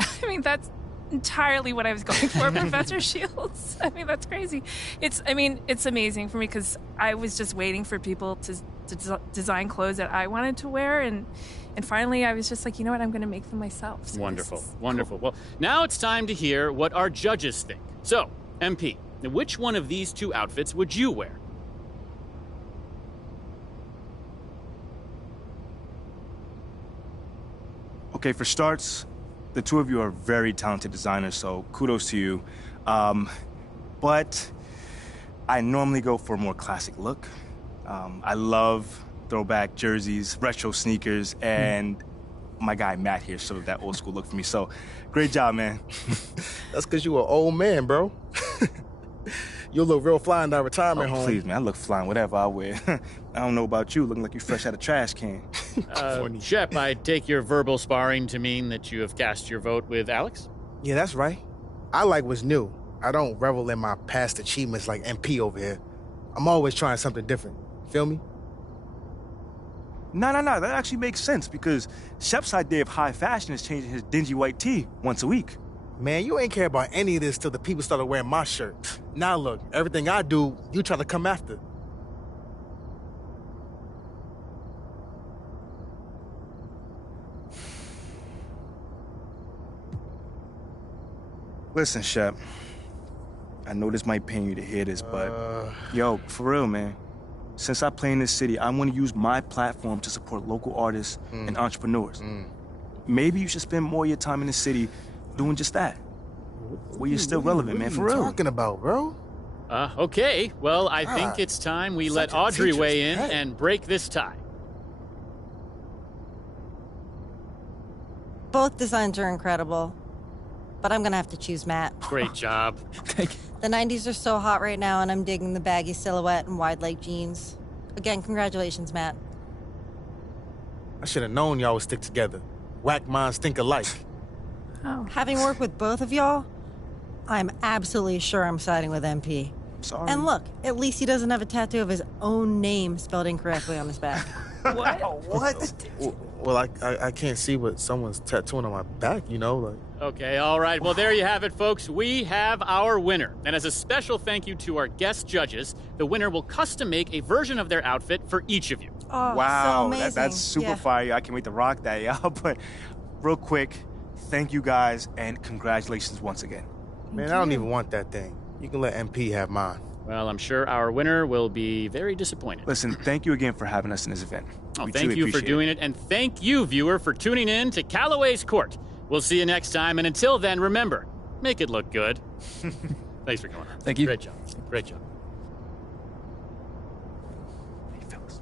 I mean, that's entirely what I was going for, Professor Shields. I mean, that's crazy. It's amazing for me because I was just waiting for people to design clothes that I wanted to wear, and finally I was just like, you know what, I'm going to make them myself. So wonderful. Well, now it's time to hear what our judges think. So, MP, which one of these two outfits would you wear? Okay, for starts, the two of you are very talented designers, so kudos to you. But I normally go for a more classic look. I love throwback jerseys, retro sneakers, and my guy Matt here showed that old school look for me. So, great job, man. That's because you an old man, bro. You'll look real fly in that retirement home. Please, man, I look flying whatever I wear. I don't know about you, looking like you fresh out of trash can. Shep, I take your verbal sparring to mean that you have cast your vote with Alex? Yeah, that's right. I like what's new. I don't revel in my past achievements like MP over here. I'm always trying something different. Feel me? No, that actually makes sense because Shep's idea of high fashion is changing his dingy white tee once a week. Man, you ain't care about any of this till the people started wearing my shirt. Now look, everything I do, you try to come after. Listen, Shep, I know this might pain you to hear this, but yo, for real, man. Since I play in this city, I want to use my platform to support local artists and entrepreneurs. Maybe you should spend more of your time in the city doing just that. Where you're still relevant, man, for real. What are you talking about, bro? Okay. Well, I think it's time we let Audrey weigh in and break this tie. Both designs are incredible, but I'm gonna have to choose Matt. Great job. Thank you. The 90s are so hot right now, and I'm digging the baggy silhouette and wide leg jeans. Again, congratulations, Matt. I should have known y'all would stick together. Whack minds think alike. Oh. Having worked with both of y'all, I'm absolutely sure I'm siding with MP. Sorry. And look, at least he doesn't have a tattoo of his own name spelled incorrectly on his back. What? Well, I can't see what someone's tattooing on my back, you know? Like. Okay, all right. Well, there you have it, folks. We have our winner. And as a special thank you to our guest judges, the winner will custom make a version of their outfit for each of you. Oh, wow, so amazing. that's super fire. I can't wait to rock that, y'all. But real quick, thank you guys and congratulations once again. Man, I don't even want that thing. You can let MP have mine. Well, I'm sure our winner will be very disappointed. Listen, thank you again for having us in this event. Oh, We thank truly you for appreciate doing it. And thank you, viewer, for tuning in to Callaway's Court. We'll see you next time. And until then, remember, make it look good. Thanks for coming. Thank you. Great job. Great job. Hey, fellas.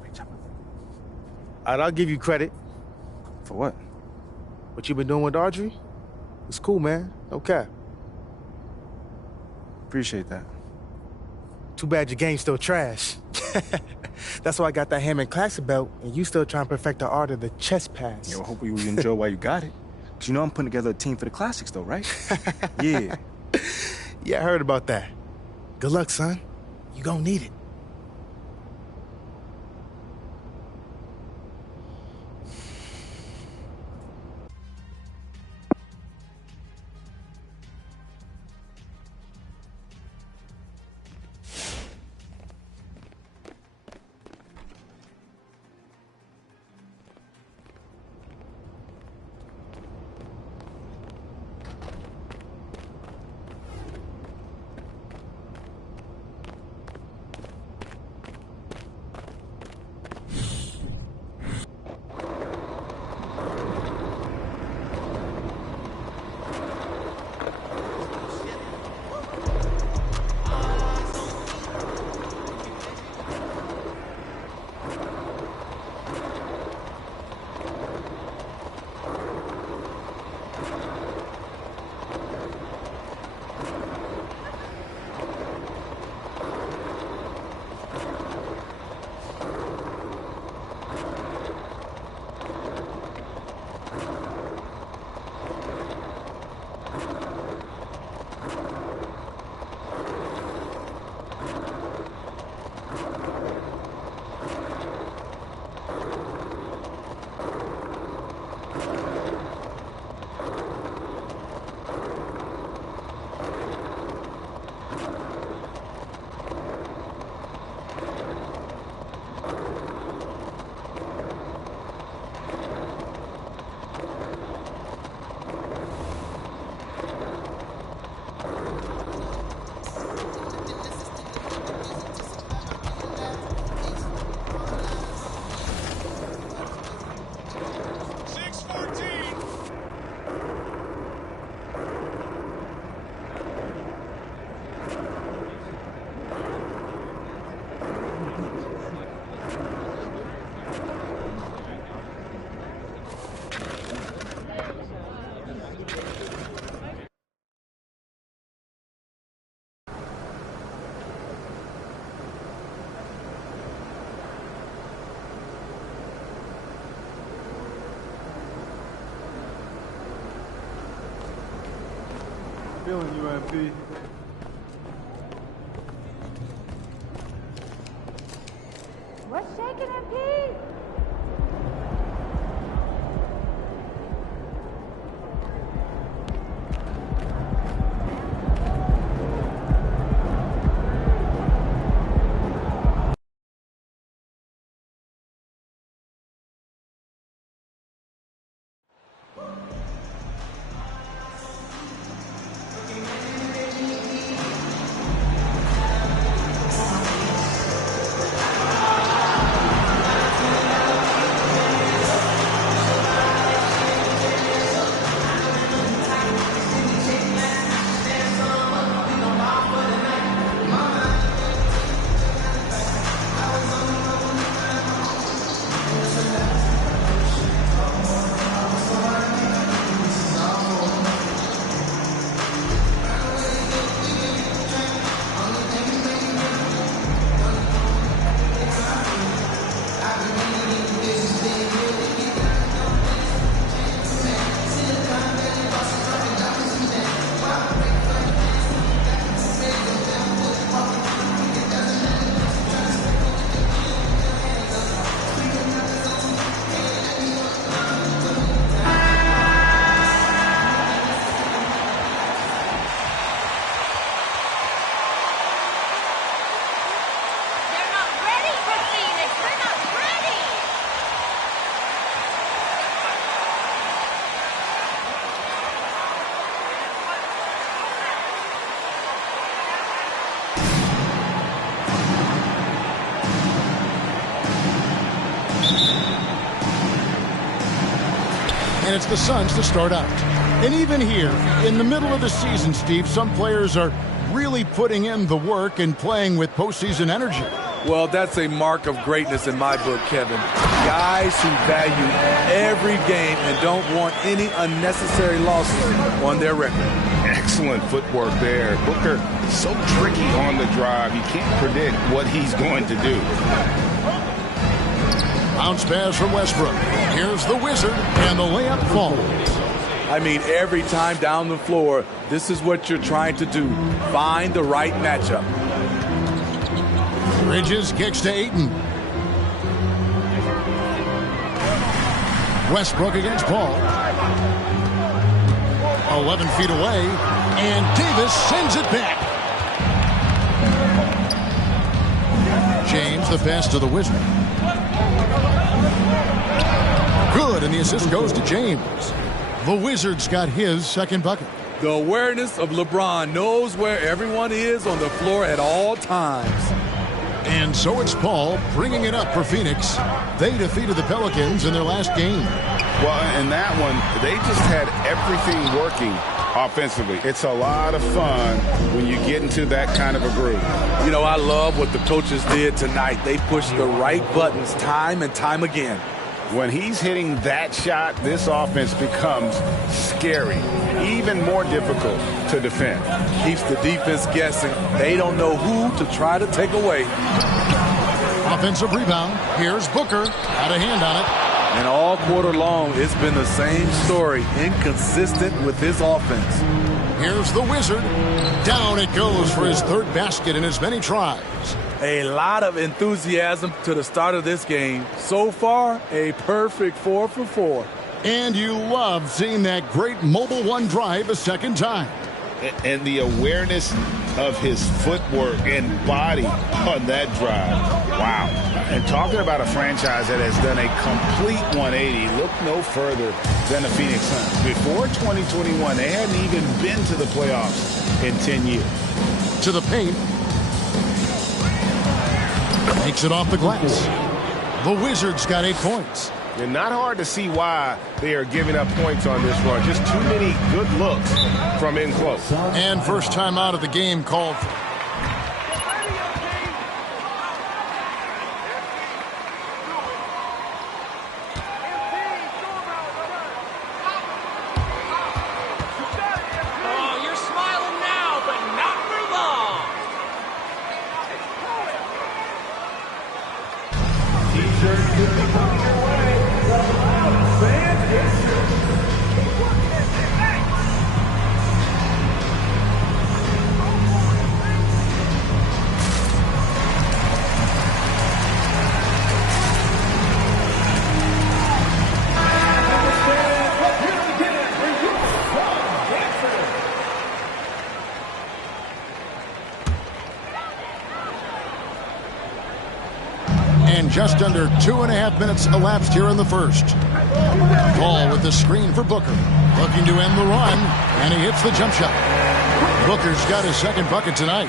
Great job. All right, I'll give you credit. For what? What you been doing with Audrey? It's cool, man. Okay. Appreciate that. Too bad your game's still trash. That's why I got that Hammond Classic belt, and you still trying to perfect the art of the chest pass. Yo, I hope you enjoy while you got it. Because you know I'm putting together a team for the classics, though, right? Yeah. Yeah, I heard about that. Good luck, son. You gonna need it. Feeling you, MP. What's shaking, MP? And it's the Suns to start out. And even here, in the middle of the season, Steve, some players are really putting in the work and playing with postseason energy. Well, that's a mark of greatness in my book, Kevin. Guys who value every game and don't want any unnecessary losses on their record. Excellent footwork there. Booker, so tricky on the drive. You can't predict what he's going to do. Bounce pass from Westbrook. Here's the Wizard, and the layup falls. I mean, every time down the floor, this is what you're trying to do. Find the right matchup. Bridges kicks to Ayton. Westbrook against Paul. 11 feet away, and Davis sends it back. James, the pass to the Wizard. Good, and the assist goes to James. The Wizards got his second bucket. The awareness of LeBron knows where everyone is on the floor at all times. And so it's Paul bringing it up for Phoenix. They defeated the Pelicans in their last game. Well, in that one, they just had everything working offensively. It's a lot of fun when you get into that kind of a groove. You know, I love what the coaches did tonight. They pushed the right buttons time and time again. When he's hitting that shot, this offense becomes scary, even more difficult to defend. Keeps the defense guessing. They don't know who to try to take away. Offensive rebound. Here's Booker. Got a hand on it. And all quarter long, it's been the same story. Inconsistent with his offense. Here's the Wizard. Down it goes for his third basket in as many tries. A lot of enthusiasm to the start of this game. So far, a perfect 4 for 4. And you love seeing that great mobile one drive a second time. And the awareness of his footwork and body on that drive. Wow. And talking about a franchise that has done a complete 180, look no further than the Phoenix Suns. Before 2021, they hadn't even been to the playoffs in 10 years. To the paint. Takes it off the glass. The Wizards got 8 points. And not hard to see why they are giving up points on this run. Just too many good looks from in close. And first time out of the game called. Oh, you're smiling now, but not for long. T-shirt could be coming your way. just under 2.5 minutes elapsed here in the first. Paul with the screen for Booker. Looking to end the run, and he hits the jump shot. Booker's got his second bucket tonight.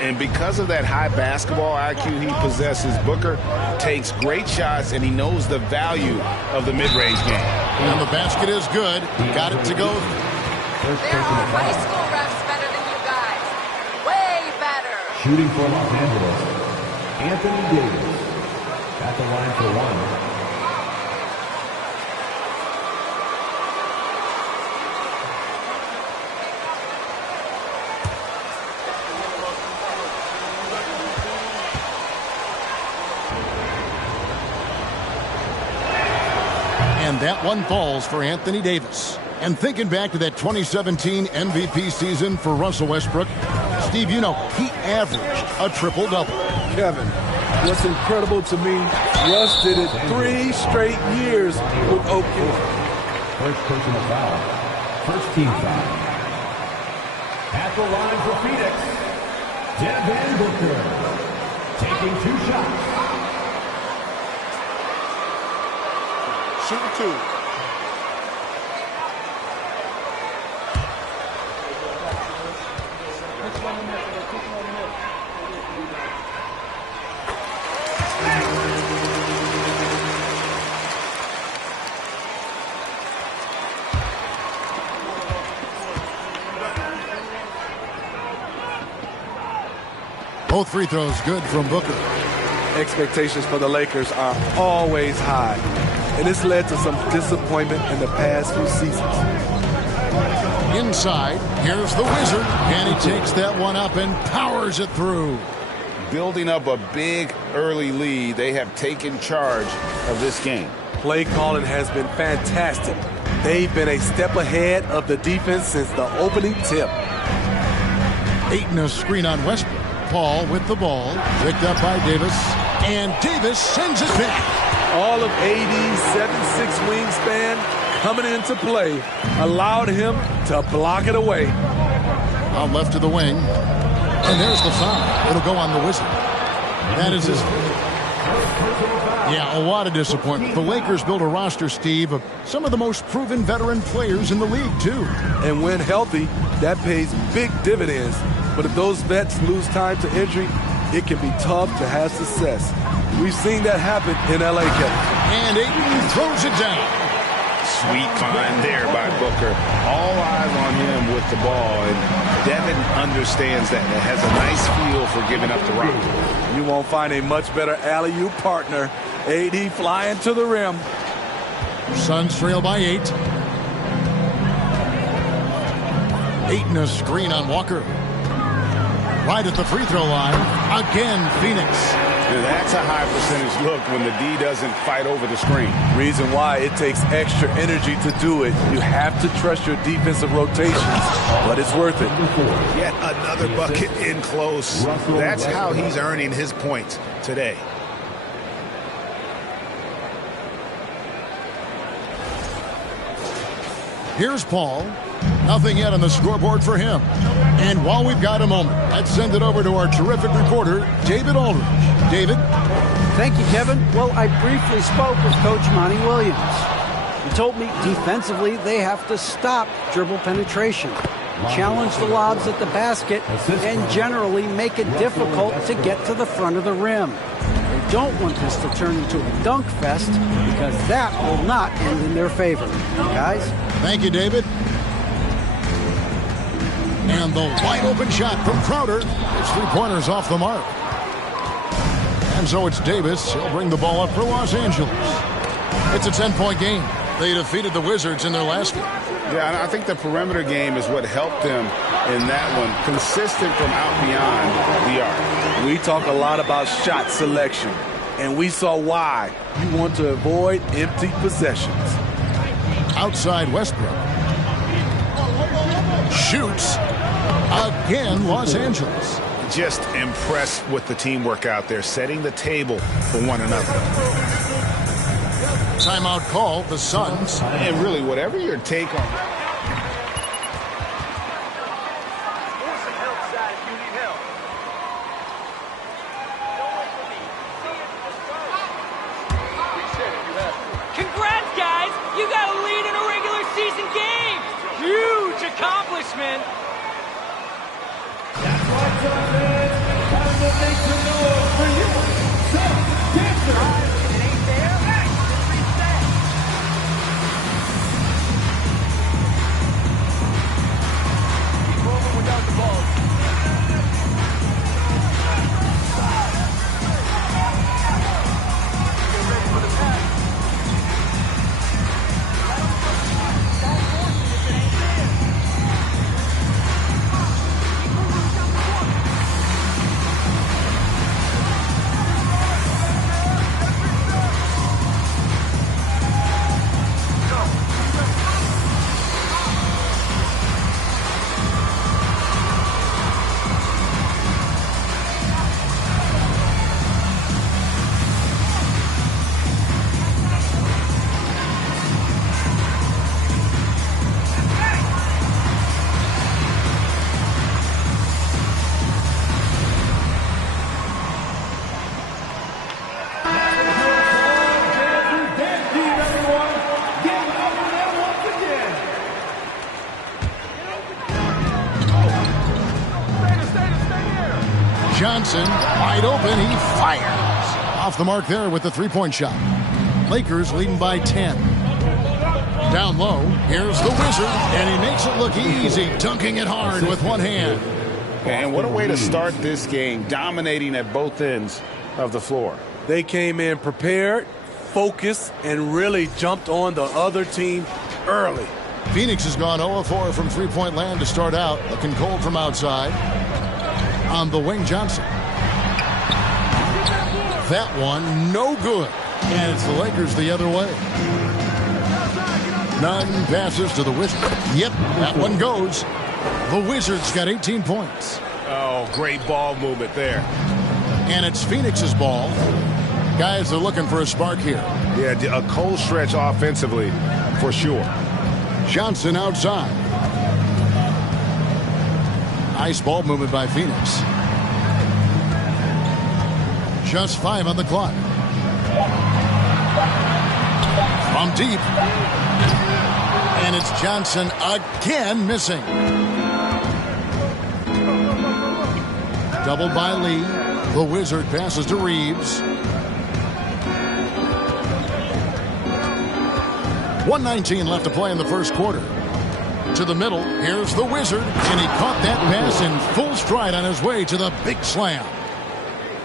And because of that high basketball IQ he possesses, Booker takes great shots, and he knows the value of the mid-range game. And the basket is good. Got it to go. There are high school refs better than you guys. Way better. Shooting for Los Angeles, Anthony Davis. At the line for one. And that one falls for Anthony Davis. And thinking back to that 2017 MVP season for Russell Westbrook, Steve, you know, he averaged a triple-double. Kevin, what's incredible to me, Russ did it 3 straight years with Oakland. First personal foul. First team foul. At the line for Phoenix, Devin Booker. Taking 2 shots. Shooting 2. Both free throws good from Booker. Expectations for the Lakers are always high, and this led to some disappointment in the past few seasons. Inside, here's the Wizard, and he takes that one up and powers it through. Building up a big early lead, they have taken charge of this game. Play calling has been fantastic. They've been a step ahead of the defense since the opening tip. Ayton a screen on Westbrook. Paul with the ball, picked up by Davis, and Davis sends it back. All of AD's 7'6" wingspan coming into play allowed him to block it away. Out left to the wing, and there's the foul. It'll go on the Wizard. That is his. Yeah, a lot of disappointment. The Lakers built a roster, Steve, of some of the most proven veteran players in the league, too. And when healthy, that pays big dividends. But if those vets lose time to injury, it can be tough to have success. We've seen that happen in L.A., Kevin. And Ayton throws it down. Sweet find there by Booker. All eyes on him with the ball, and Devin understands that. It has a nice feel for giving up the rock. You won't find a much better alley-oop partner. AD flying to the rim. Suns trail by 8. Ayton a screen on Walker. Right at the free throw line. Again, Phoenix. That's a high percentage look when the D doesn't fight over the screen. Reason why it takes extra energy to do it. You have to trust your defensive rotations, but it's worth it. Yet another bucket in close. That's how he's earning his points today. Here's Paul. Nothing yet on the scoreboard for him. And while we've got a moment, let's send it over to our terrific reporter, David Aldridge. David? Thank you, Kevin. Well, I briefly spoke with Coach Monty Williams. He told me defensively they have to stop dribble penetration, challenge the lobs at the basket, and generally make it difficult to get to the front of the rim. They don't want this to turn into a dunk fest because that will not end in their favor. Guys? Thank you, David. And the wide open shot from Crowder. It's 3 pointers off the mark. And so it's Davis. He'll bring the ball up for Los Angeles. It's a 10-point game. They defeated the Wizards in their last game. Yeah, and I think the perimeter game is what helped them in that one. Consistent from out beyond the arc. We talk a lot about shot selection, and we saw why. You want to avoid empty possessions. Outside Westbrook. Shoots. Again, Los Angeles. Just impressed with the teamwork out there, setting the table for one another. Timeout call, the Suns. And really, whatever your take on freshman. That's right, Jonathan. Time to make some noise for you. Dancer. It ain't there. Reset. Keep moving without the ball. Get ready for the pass. Johnson, wide open, he fires. Off the mark there with the three-point shot. Lakers leading by 10. Down low, here's the Wizard, and he makes it look easy, dunking it hard with one hand. And what a way to start this game, dominating at both ends of the floor. They came in prepared, focused, and really jumped on the other team early. Phoenix has gone 0-4 from three-point land to start out, looking cold from outside. On the wing, Johnson. That one, no good. And it's the Lakers the other way. 9 passes to the Wizards. Yep, that one goes. The Wizards got 18 points. Oh, great ball movement there. And it's Phoenix's ball. Guys are looking for a spark here. Yeah, a cold stretch offensively, for sure. Johnson outside. Nice ball movement by Phoenix. Just 5 on the clock. From deep. And it's Johnson again missing. Doubled by Lee. The Wizard passes to Reeves. 1:19 left to play in the first quarter. To the middle, here's the Wizard, and he caught that pass in full stride on his way to the big slam.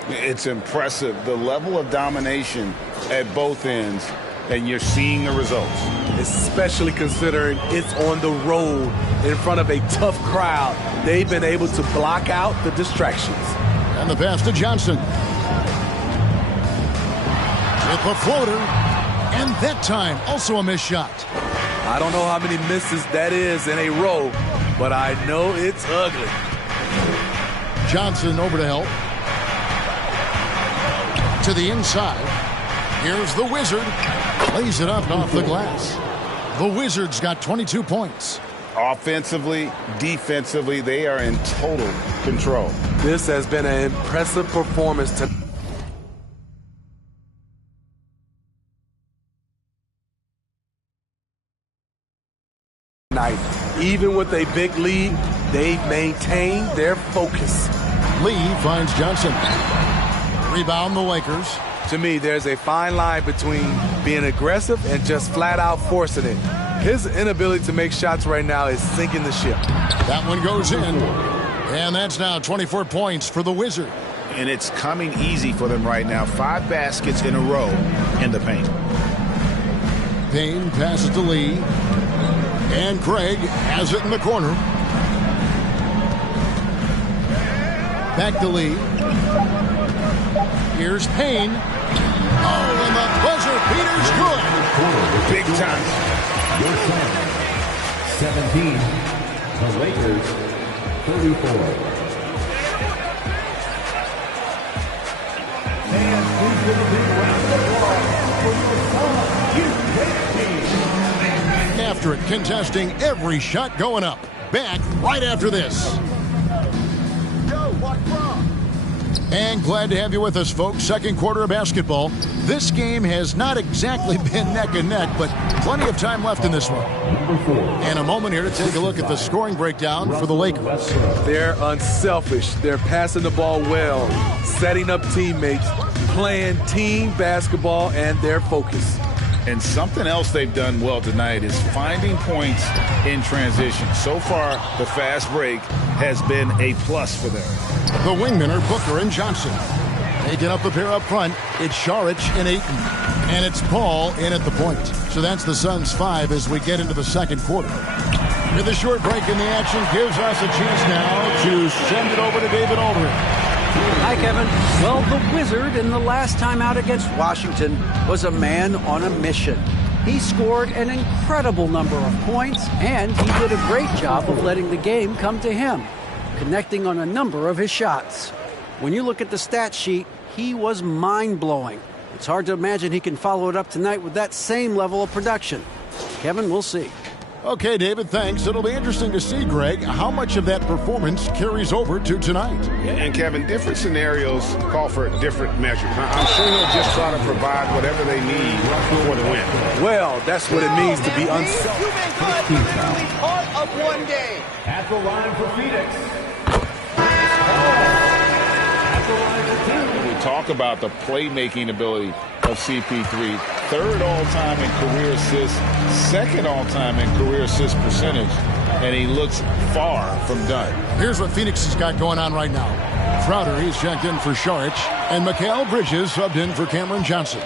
It's impressive, the level of domination at both ends, and you're seeing the results. Especially considering it's on the road in front of a tough crowd. They've been able to block out the distractions. And the pass to Johnson. With a floater, and that time also a missed shot. I don't know how many misses that is in a row, but I know it's ugly. Johnson over to help. To the inside. Here's the Wizard. Lays it up off the glass. The Wizards got 22 points. Offensively, defensively, they are in total control. This has been an impressive performance tonight. Even with a big lead, they've maintained their focus. Lee finds Johnson. Rebound the Lakers. To me, there's a fine line between being aggressive and just flat out forcing it. His inability to make shots right now is sinking the ship. That one goes in. And that's now 24 points for the Wizard. And it's coming easy for them right now. 5 baskets in a row in the paint. Payne passes to Lee. And Craig has it in the corner. Back to Lee. Here's Payne. Oh, and the buzzer beater's good. Big time. Your time. 17. The Lakers, 34. And please give a big round of applause for your son, After it, contesting every shot going up. Back right after this. Yo, what's wrong? And glad to have you with us, folks. Second quarter of basketball. This game has not exactly been neck and neck, but plenty of time left in this one. And a moment here to take a look at the scoring breakdown for the Lakers. They're unselfish. They're passing the ball well, setting up teammates, playing team basketball, and they're focused. And something else they've done well tonight is finding points in transition. So far, the fast break has been a plus for them. The wingmen are Booker and Johnson. They get up the pair up front. It's Saric and Ayton. And it's Paul in at the point. So that's the Suns' 5 as we get into the second quarter. With a short break in the action gives us a chance now to send it over to David Aldridge. Hi, Kevin. Well, the Wizard in the last time out against Washington was a man on a mission. He scored an incredible number of points, and he did a great job of letting the game come to him, connecting on a number of his shots. When you look at the stat sheet, he was mind-blowing. It's hard to imagine he can follow it up tonight with that same level of production. Kevin, we'll see. Okay, David, thanks. It'll be interesting to see, Greg, how much of that performance carries over to tonight. And, Kevin, different scenarios call for different measures. I'm sure he'll just try to provide whatever they need for the win. Well, that's what it means to be unselfish. You've been good. You're literally part of one game. At the line for Phoenix. We talk about the playmaking ability of CP3. Third all-time in career assists, second all-time in career assist percentage, and he looks far from done. Here's what Phoenix has got going on right now. Crowder, he's checked in for Saric, and Mikal Bridges subbed in for Cameron Johnson.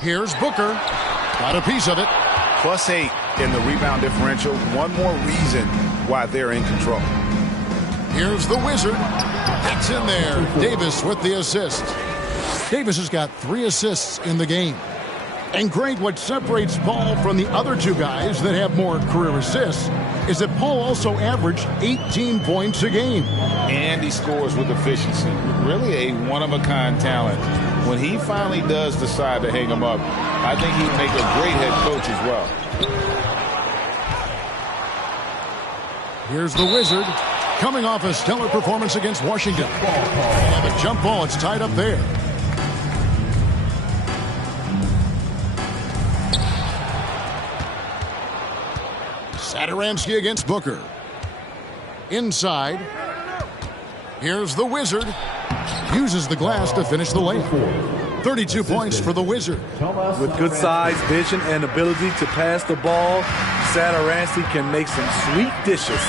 Here's Booker. Got a piece of it. +8 in the rebound differential. One more reason why they're in control. Here's the Wizard. It's in there. Davis with the assist. Davis has got 3 assists in the game. And Greg, what separates Paul from the other two guys that have more career assists is that Paul also averaged 18 points a game. And he scores with efficiency. Really a one-of-a-kind talent. When he finally does decide to hang him up, I think he'd make a great head coach as well. Here's the Wizard. Coming off a stellar performance against Washington. And a jump ball, it's tied up there. Satoransky against Booker. Inside. Here's the Wizard. Uses the glass to finish the layup. 32 points for the Wizard. With good size, vision, and ability to pass the ball, Satoransky can make some sweet dishes.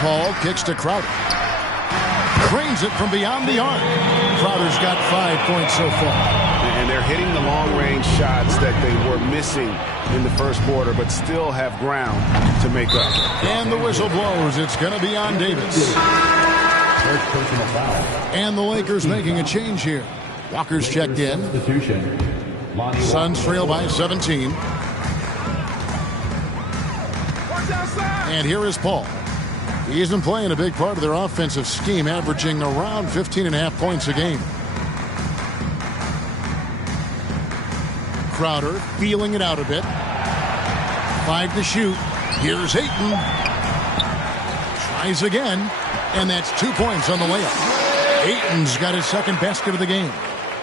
Paul kicks to Crowder. Cranes it from beyond the arc. Crowder's got 5 points so far. And they're hitting the long-range shots that they were missing in the first quarter, but still have ground to make up. And the whistle blows. It's going to be on Davis. And the Lakers making a change here. Walker's checked in. Suns trail by 17. And here is Paul. He isn't playing a big part of their offensive scheme, averaging around 15.5 points a game. Crowder feeling it out a bit. 5 to shoot. Here's Ayton. Tries again. And that's 2 points on the layup. Ayton's got his second basket of the game.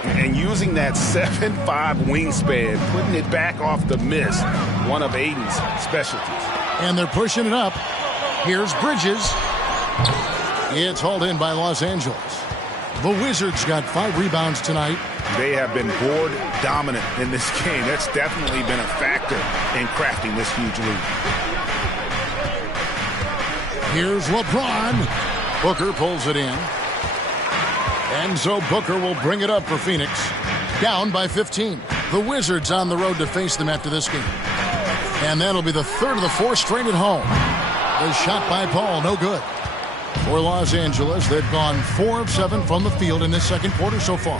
And using that 7'5 wingspan, putting it back off the miss, one of Ayton's specialties. And they're pushing it up. Here's Bridges. It's hauled in by Los Angeles. The Wizards got 5 rebounds tonight. They have been board dominant in this game. That's definitely been a factor in crafting this huge lead. Here's LeBron. Booker pulls it in. And so Booker will bring it up for Phoenix. Down by 15. The Wizards on the road to face them after this game. And that'll be the third of the 4 straight at home. The shot by Paul, no good. For Los Angeles, they've gone 4 of 7 from the field in this second quarter so far.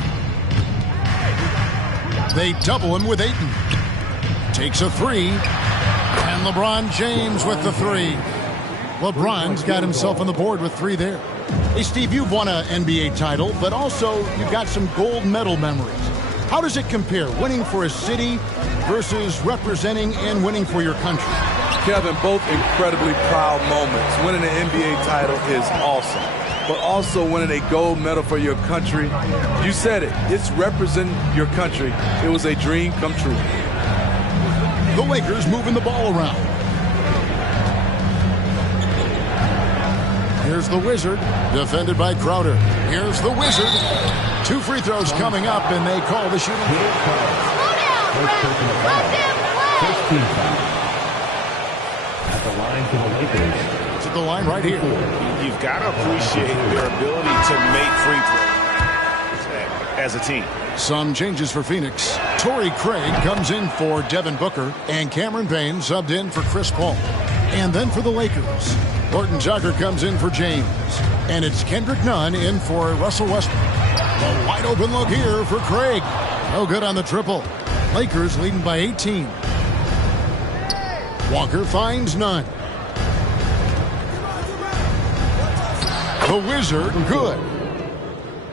They double him with Ayton. Takes a 3. And LeBron James with the 3. LeBron's got himself on the board with 3 there. Hey, Steve, you've won an NBA title, but also you've got some gold medal memories. How does it compare, winning for a city versus representing and winning for your country? Kevin, both incredibly proud moments. Winning an NBA title is awesome. but also winning a gold medal for your country. You said it. It's representing your country. It was a dream come true. The Lakers moving the ball around. Here's the Wizard, defended by Crowder. Here's the Wizard. 2 free throws coming up, and they call the shooting. First team foul. At the line for the Lakers. It's at the line right here. You've got to appreciate their ability to make free throws as a team. Some changes for Phoenix. Torrey Craig comes in for Devin Booker, and Cameron Payne subbed in for Chris Paul. And then for the Lakers, Horton Tucker comes in for James. And it's Kendrick Nunn in for Russell Westbrook. A wide open look here for Craig. No good on the triple. Lakers leading by 18. Walker finds Nunn. The Wizard, good.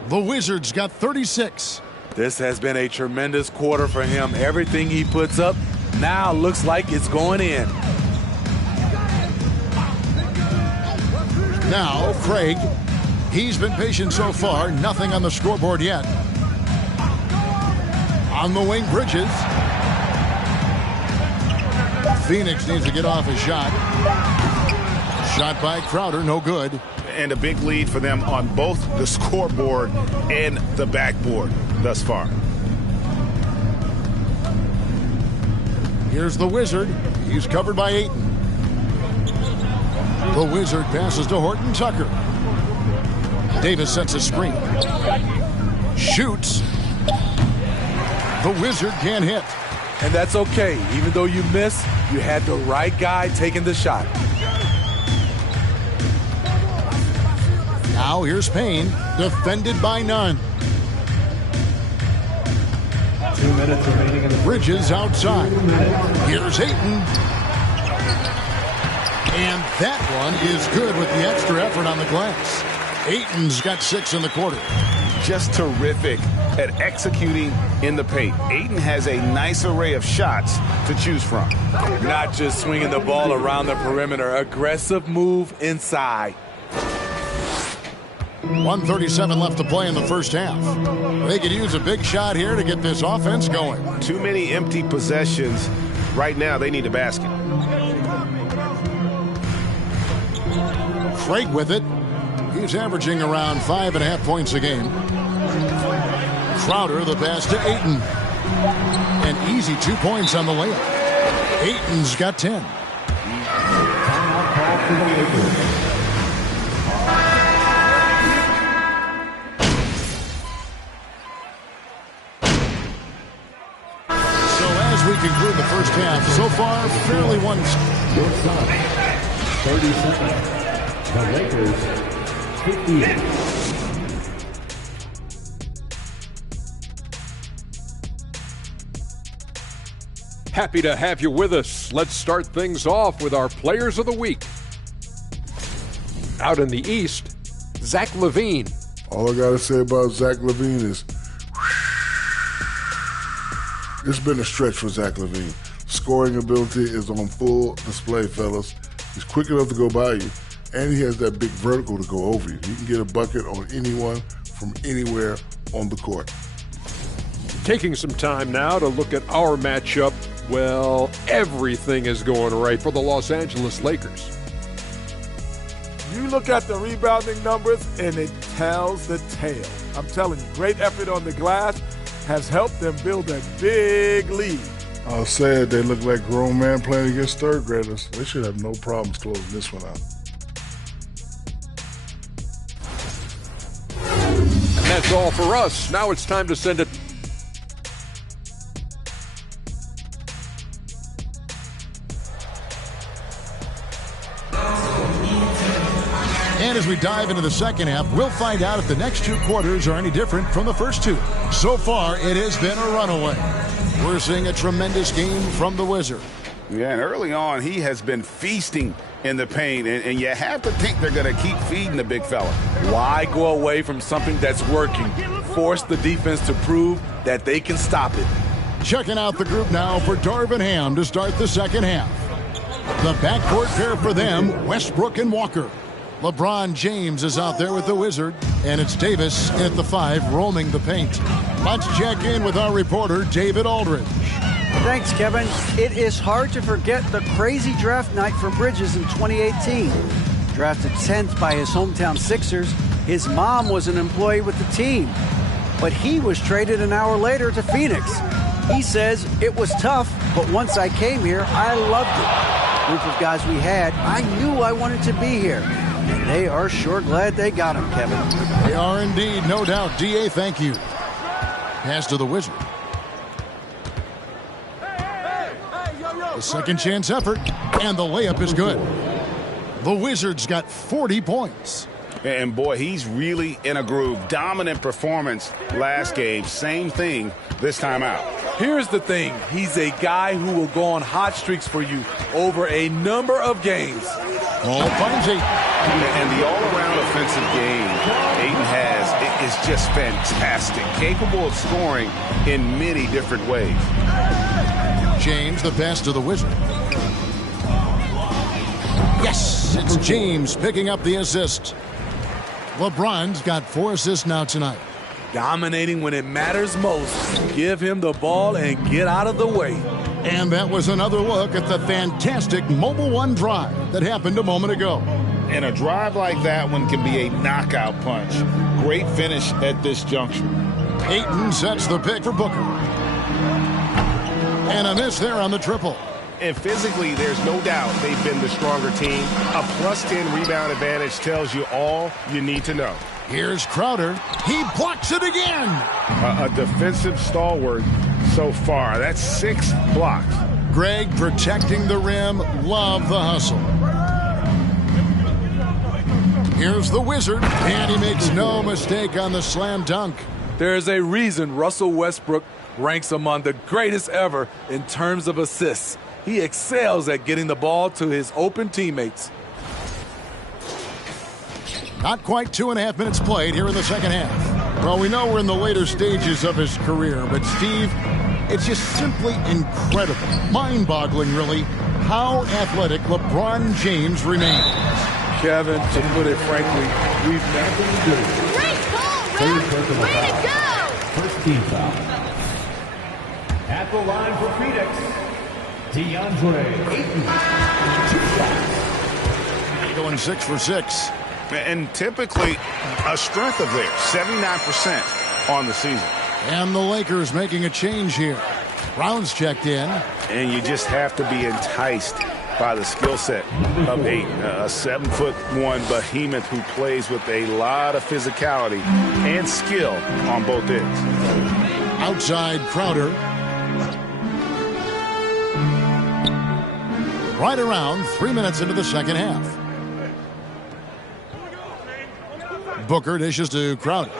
The Wizards got 36. This has been a tremendous quarter for him. Everything he puts up now looks like it's going in. Now, Craig. He's been patient so far. Nothing on the scoreboard yet. On the wing, Bridges. Phoenix needs to get off a shot. Shot by Crowder, no good. And a big lead for them on both the scoreboard and the backboard thus far. Here's the Wizard. He's covered by Ayton. The Wizard passes to Horton Tucker. Davis sets a screen. Shoots. The Wizard can't hit. And that's okay. Even though you miss, you had the right guy taking the shot. Now here's Payne, defended by Nunn. 2 minutes remaining in the Bridges outside. Here's Ayton. And that one is good with the extra effort on the glass. Ayton's got 6 in the quarter. Just terrific at executing in the paint. Ayton has a nice array of shots to choose from. Not just swinging the ball around the perimeter. Aggressive move inside. 1:37 left to play in the first half. They could use a big shot here to get this offense going. Too many empty possessions. Right now, they need a basket. Craig with it. He's averaging around 5.5 points a game. Crowder the pass to Ayton. An easy 2 points on the layup. Ayton's got 10. timeout call for the Lakers. So as we conclude the first half, so far fairly one. Your time, 30 seconds. The Lakers, 58. Happy to have you with us. Let's start things off with our Players of the Week. Out in the East, Zach LaVine. All I got to say about Zach LaVine is it's been a stretch for Zach LaVine. Scoring ability is on full display, fellas. He's quick enough to go by you, and he has that big vertical to go over you. He can get a bucket on anyone from anywhere on the court. Taking some time now to look at our matchup. Well, everything is going right for the Los Angeles Lakers. You look at the rebounding numbers, and it tells the tale. I'm telling you, great effort on the glass has helped them build a big lead. I'll say it, they look like grown men playing against third graders. They should have no problems closing this one out. And that's all for us. Now it's time to send it. And as we dive into the second half, we'll find out if the next 2 quarters are any different from the first 2. So far, it has been a runaway. We're seeing a tremendous game from the Wizard. Yeah, and early on, he has been feasting in the paint, and you have to think they're going to keep feeding the big fella. Why go away from something that's working? Force the defense to prove that they can stop it. Checking out the group now for Darvin Ham to start the second half. The backcourt pair for them, Westbrook and Walker. LeBron James is out there with the Wizard, and it's Davis at the 5 roaming the paint. Let's check in with our reporter, David Aldridge. Thanks, Kevin. It is hard to forget the crazy draft night for Bridges in 2018. Drafted 10th by his hometown Sixers, his mom was an employee with the team. But he was traded an hour later to Phoenix. He says, it was tough, but once I came here, I loved it. Group of guys we had, I knew I wanted to be here. And they are sure glad they got him, Kevin. They are indeed, no doubt. D.A., thank you. Pass to the Wizard. A second chance effort, and the layup is good. The Wizards got 40 points. And boy, he's really in a groove. Dominant performance last game. Same thing this time out. Here's the thing. He's a guy who will go on hot streaks for you over a number of games. Ball finds Ayton. And the all-around offensive game Ayton has is just fantastic. Capable of scoring in many different ways. James, the pass to the Wizard. Yes, it's James picking up the assist. LeBron's got 4 assists now tonight. Dominating when it matters most. Give him the ball and get out of the way. And that was another look at the fantastic Mobile One drive that happened a moment ago. And a drive like that one can be a knockout punch. Great finish at this juncture. Ayton sets the pick for Booker. And a miss there on the triple. And physically, there's no doubt they've been the stronger team. A +10 rebound advantage tells you all you need to know. Here's Crowder. He blocks it again. A defensive stalwart so far. That's 6 blocks. Greg protecting the rim. Love the hustle. Here's the Wizard. And he makes no mistake on the slam dunk. There's a reason Russell Westbrook ranks among the greatest ever in terms of assists. He excels at getting the ball to his open teammates. Not quite 2.5 minutes played here in the second half. Well, we know we're in the later stages of his career, but Steve, it's just simply incredible, mind-boggling really, how athletic LeBron James remains. Kevin, to put it frankly, we've never been good. Great goal, Ref! Way to go! First team foul. At the line for Phoenix, DeAndre Ayton. 2 shots. Going 6 for 6. And typically a strength of theirs, 79% on the season. And the Lakers making a change here. Brown's checked in. And you just have to be enticed by the skill set of Ayton, a 7'1" behemoth who plays with a lot of physicality and skill on both ends. Outside Crowder. Right around 3 minutes into the second half. Booker dishes to Crowder.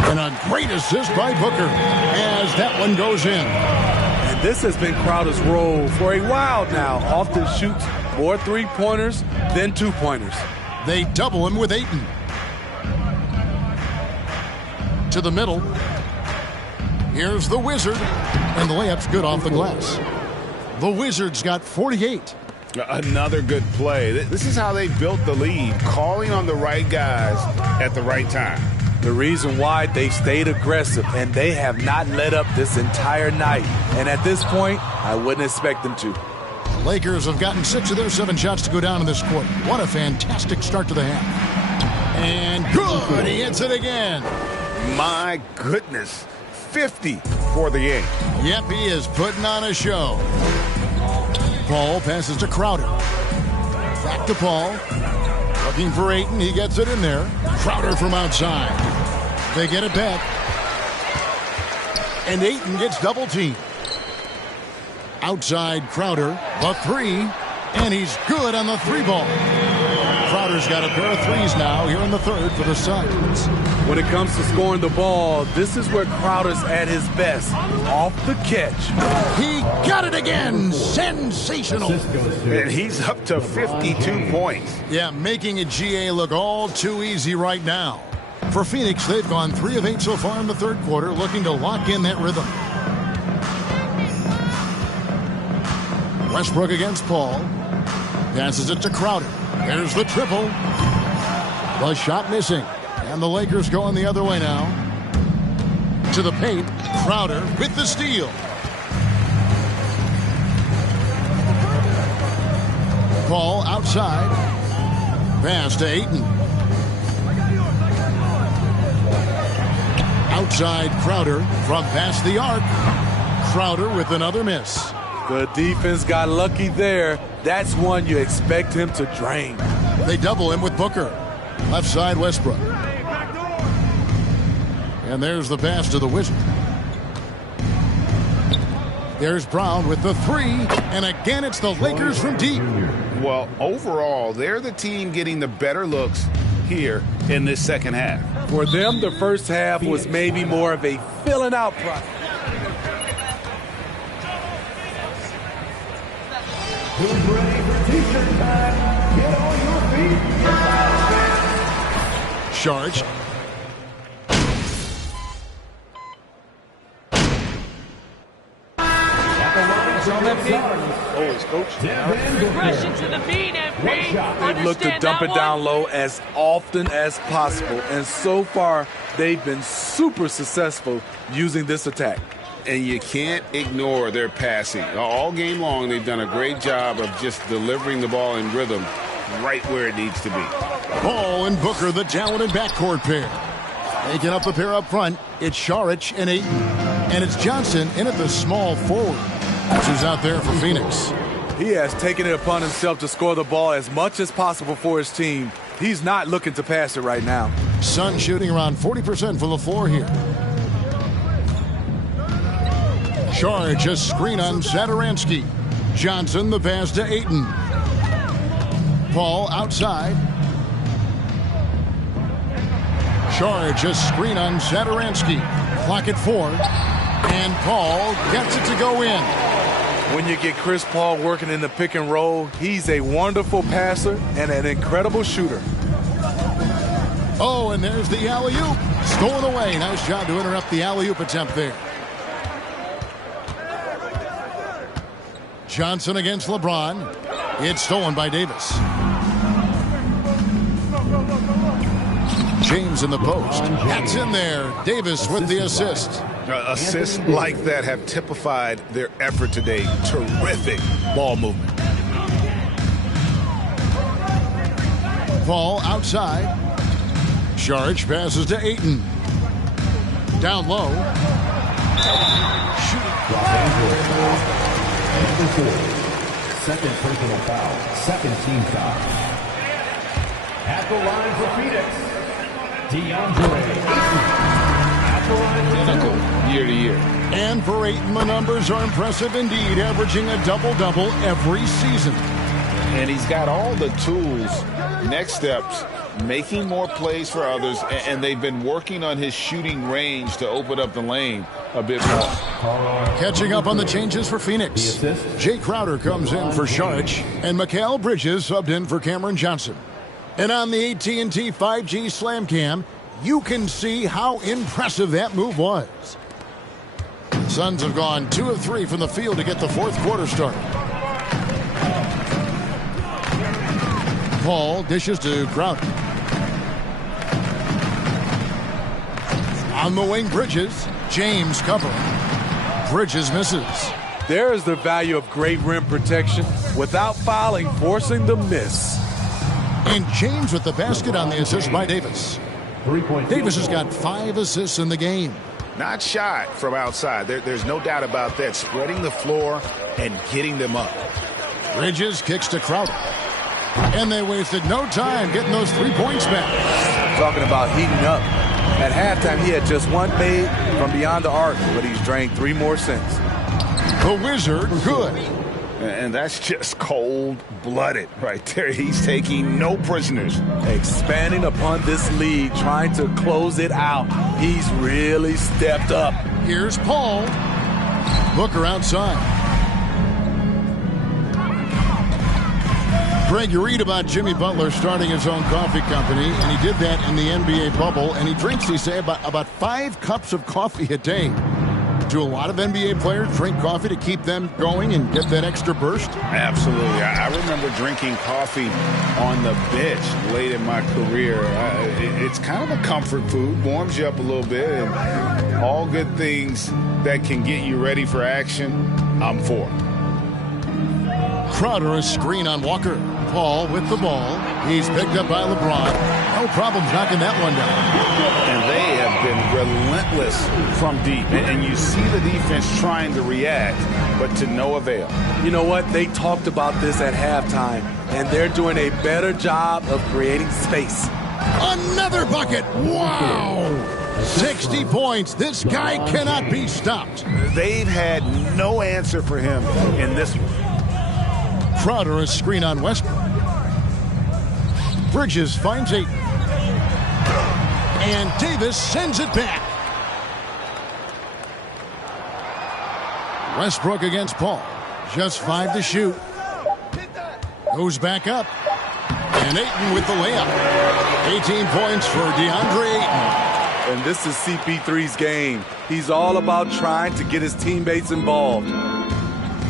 And a great assist by Booker as that one goes in. And this has been Crowder's role for a while now. Often shoots more three-pointers than two-pointers. They double him with Ayton. To the middle. Here's the Wizard. And the layup's good off the glass. The Wizards got 48. Another good play. This is how they built the lead, calling on the right guys at the right time. The reason why they stayed aggressive, and they have not let up this entire night. And at this point, I wouldn't expect them to. Lakers have gotten 6 of their 7 shots to go down in this quarter. What a fantastic start to the half. And good, he hits it again. My goodness, 50 for the game. Yep, he is putting on a show. Paul passes to Crowder. Back to Paul. Looking for Ayton. He gets it in there. Crowder from outside. They get it back. And Ayton gets double teamed. Outside Crowder. The 3. And he's good on the 3 ball. Crowder's got a pair of 3s now here in the third for the Suns. When it comes to scoring the ball, this is where Crowder's at his best. Off the catch. He got it again. Sensational. And he's up to 52 points. Yeah, making a GA look all too easy right now. For Phoenix, they've gone 3 of 8 so far in the third quarter, looking to lock in that rhythm. Westbrook against Paul. Passes it to Crowder. There's the triple. The shot missing. And the Lakers going the other way now. To the paint. Crowder with the steal. Paul outside. Pass to Ayton. Outside Crowder from past the arc. Crowder with another miss. The defense got lucky there. That's one you expect him to drain. They double him with Booker. Left side Westbrook. And there's the pass to the Wizard. There's Brown with the three. And again, it's the Lakers from deep. Well, overall, they're the team getting the better looks here in this second half. For them, the first half was maybe more of a filling out process. Who's ready for t-shirt time? Get on your feet. Charge. Rushing to the beat, They've looked to dump it down low as often as possible, and so far they've been super successful using this attack. And you can't ignore their passing. All game long, they've done a great job of just delivering the ball in rhythm right where it needs to be. Paul and Booker, the talented backcourt pair. Making up the pair up front, it's Saric and Ayton. And it's Johnson in at the small forward. That's who's out there for Phoenix. He has taken it upon himself to score the ball as much as possible for his team. He's not looking to pass it right now. Sun shooting around 40% from the floor here. Charge a screen on Satoransky. Johnson the pass to Ayton. Paul outside. Charge a screen on Satoransky. Clock at 4. And Paul gets it to go in. When you get Chris Paul working in the pick and roll, he's a wonderful passer and an incredible shooter. Oh, and there's the alley-oop. Stolen away. Nice job to interrupt the alley-oop attempt there. Johnson against LeBron. It's stolen by Davis. James in the post. That's in there. Davis with the assist. Assists like that have typified their effort today. Terrific ball movement. Paul outside. Charge passes to Ayton. Down low. Second personal foul. Second team foul. At the line for Phoenix, DeAndre Identical year to year. And for Ayton, the numbers are impressive indeed, averaging a double-double every season. And he's got all the tools. Next steps, making more plays for others, and they've been working on his shooting range to open up the lane a bit more. Catching up on the changes for Phoenix. Jay Crowder comes in for Saric, and Mikal Bridges subbed in for Cameron Johnson. And on the AT&T 5G Slam Cam, you can see how impressive that move was. Suns have gone 2 of 3 from the field to get the fourth quarter started. Paul dishes to Crowder. On the wing, Bridges. James covering. Bridges misses. There is the value of great rim protection without fouling, forcing the miss. And James with the basket on the assist by Davis. Davis has got 5 assists in the game. Not shy from outside. There's no doubt about that. Spreading the floor and getting them up. Bridges kicks to Crowder. And they wasted no time getting those 3 points back. Talking about heating up. At halftime, he had just one made from beyond the arc, but he's drained 3 more since. The Wizard, good. And that's just cold-blooded right there. He's taking no prisoners. Expanding upon this lead, trying to close it out. He's really stepped up. Here's Paul. Booker outside. Greg, you read about Jimmy Butler starting his own coffee company, and he did that in the NBA bubble, and he drinks, he say, about 5 cups of coffee a day. Do a lot of NBA players drink coffee to keep them going and get that extra burst? Absolutely. I remember drinking coffee on the bench late in my career. It's kind of a comfort food, warms you up a little bit, and all good things that can get you ready for action, I'm for. Crowder, a screen on Walker. Paul with the ball. He's picked up by LeBron. No problem knocking that one down. And they have been relentless from deep. And you see the defense trying to react, but to no avail. You know what? They talked about this at halftime, and they're doing a better job of creating space. Another bucket. Wow. 60 points. This guy cannot be stopped. They've had no answer for him in this one. Crowder, a screen on Westbrook. Bridges finds Ayton. And Davis sends it back. Westbrook against Paul. Just 5 to shoot. Goes back up. And Ayton with the layup. 18 points for DeAndre Ayton. And this is CP3's game. He's all about trying to get his teammates involved.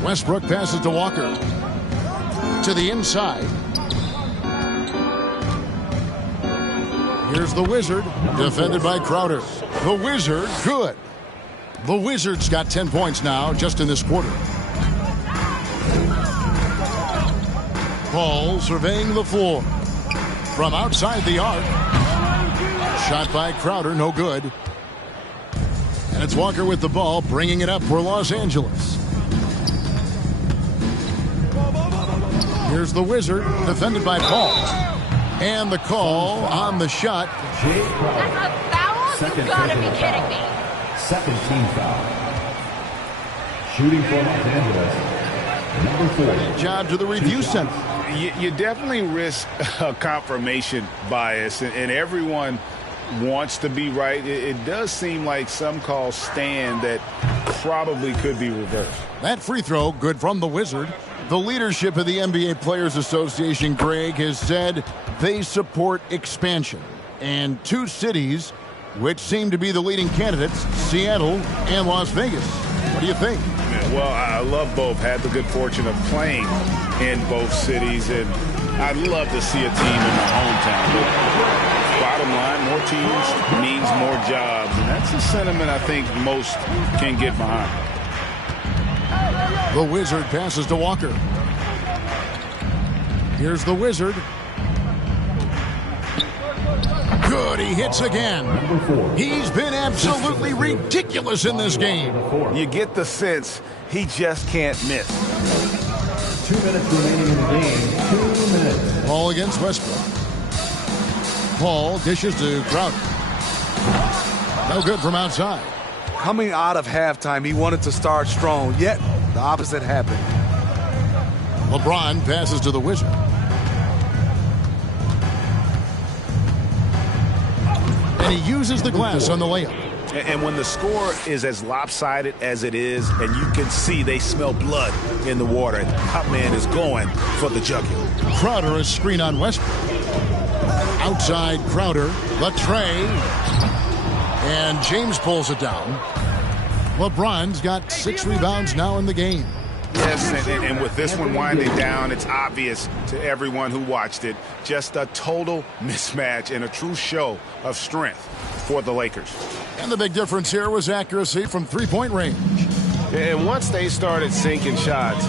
Westbrook passes to Walker. To the inside. Here's the Wizard, defended by Crowder. The Wizard, good. The Wizards got 10 points now, just in this quarter. Paul surveying the floor. From outside the arc. Shot by Crowder, no good. And it's Walker with the ball, bringing it up for Los Angeles. Here's the Wizard, defended by Paul. And the call on the shot. That's a foul? You gotta be kidding me. Second team foul. Shooting for Los Angeles, number 4. Job to the review center. You definitely risk a confirmation bias, and everyone wants to be right. It does seem like some calls stand that probably could be reversed. That free throw, good from the Wizard. The leadership of the NBA Players Association, Greg, has said they support expansion. And 2 cities, which seem to be the leading candidates, Seattle and Las Vegas. What do you think? Well, I love both. Had the good fortune of playing in both cities, and I'd love to see a team in my hometown. But bottom line, more teams means more jobs, and that's a sentiment I think most can get behind. The Wizard passes to Walker. Here's the Wizard. Good, he hits again. He's been absolutely ridiculous in this game. You get the sense he just can't miss. 2 minutes remaining in the game. 2 minutes. Ball against Westbrook. Paul dishes to Crowder. No good from outside. Coming out of halftime, he wanted to start strong, yet the opposite happened. LeBron passes to the Wizard. And he uses the glass on the layup. And when the score is as lopsided as it is, and you can see they smell blood in the water, and the top man is going for the jugular. Crowder, a screen on Westbrook. Outside Crowder, Latrey. And James pulls it down. LeBron's got 6 rebounds now in the game. Yes, and with this one winding down, it's obvious to everyone who watched it. Just a total mismatch and a true show of strength for the Lakers. And the big difference here was accuracy from 3-point range. And once they started sinking shots,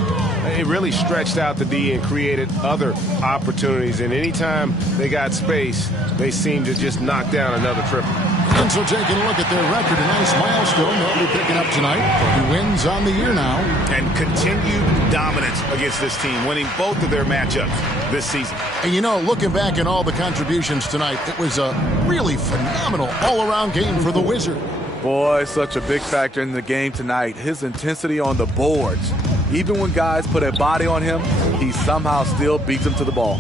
it really stretched out the D and created other opportunities. And anytime they got space, they seemed to just knock down another triple. And so taking a look at their record, a nice milestone they'll be picking up tonight. He wins on the year now. And continued dominance against this team, winning both of their matchups this season. And you know, looking back at all the contributions tonight, it was a really phenomenal all-around game for the Wizard. Boy, such a big factor in the game tonight. His intensity on the boards. Even when guys put a body on him, he somehow still beats them to the ball.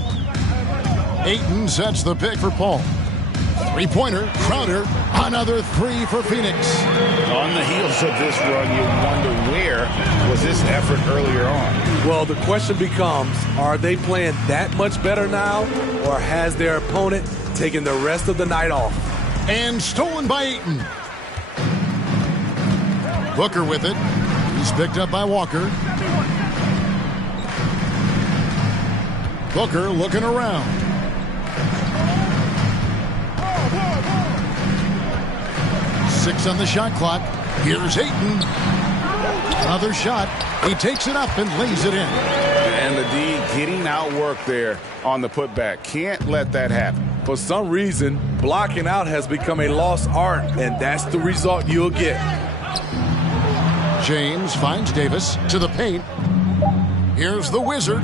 Ayton sets the pick for Paul. 3-pointer, Crowder, another 3 for Phoenix. On the heels of this run, you wonder where was this effort earlier on? Well, the question becomes, are they playing that much better now, or has their opponent taken the rest of the night off? And stolen by Ayton. Booker with it. He's picked up by Walker. Booker looking around. Six on the shot clock. Here's Ayton. Another shot. He takes it up and lays it in. And the D getting outworked there on the putback. Can't let that happen. For some reason, blocking out has become a lost art, and that's the result you'll get. James finds Davis to the paint. Here's the Wizard.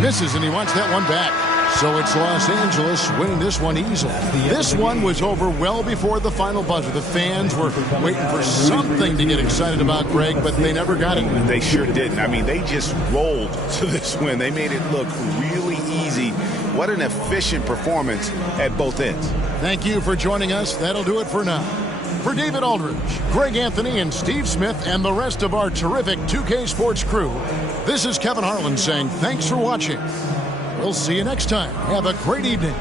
Misses, and he wants that one back. So it's Los Angeles winning this one easily. This one was over well before the final buzzer. The fans were waiting for something to get excited about, Greg, but they never got it. They sure didn't. I mean, they just rolled to this win. They made it look really easy. What an efficient performance at both ends. Thank you for joining us. That'll do it for now. For David Aldridge, Greg Anthony, and Steve Smith, and the rest of our terrific 2K Sports crew, this is Kevin Harlan saying thanks for watching. We'll see you next time. Have a great evening.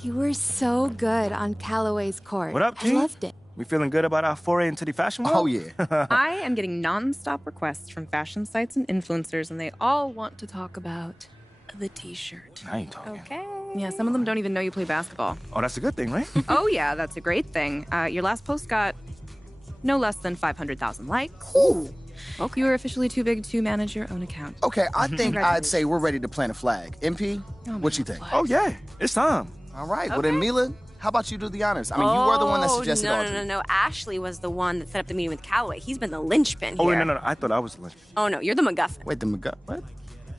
You were so good on Callaway's court. What up, G? I loved it. We feeling good about our foray into the fashion world? Oh, yeah. I am getting non-stop requests from fashion sites and influencers, and they all want to talk about the t-shirt. Now you talking. Okay. Yeah, some of them don't even know you play basketball. Oh, that's a good thing, right? Oh, yeah, that's a great thing. Your last post got no less than 500,000 likes. Ooh. Okay. You are officially too big to manage your own account. Okay, I think I'd say we're ready to plant a flag. MP, what you think? Oh, yeah. It's time. All right. Well, then, Mila, how about you do the honors? I mean, you were the one that suggested No. Ashley was the one that set up the meeting with Callaway. He's been the linchpin Oh, here. no. I thought I was the linchpin. Oh, no, you're the MacGuffin. Wait, the MacGuffin? What?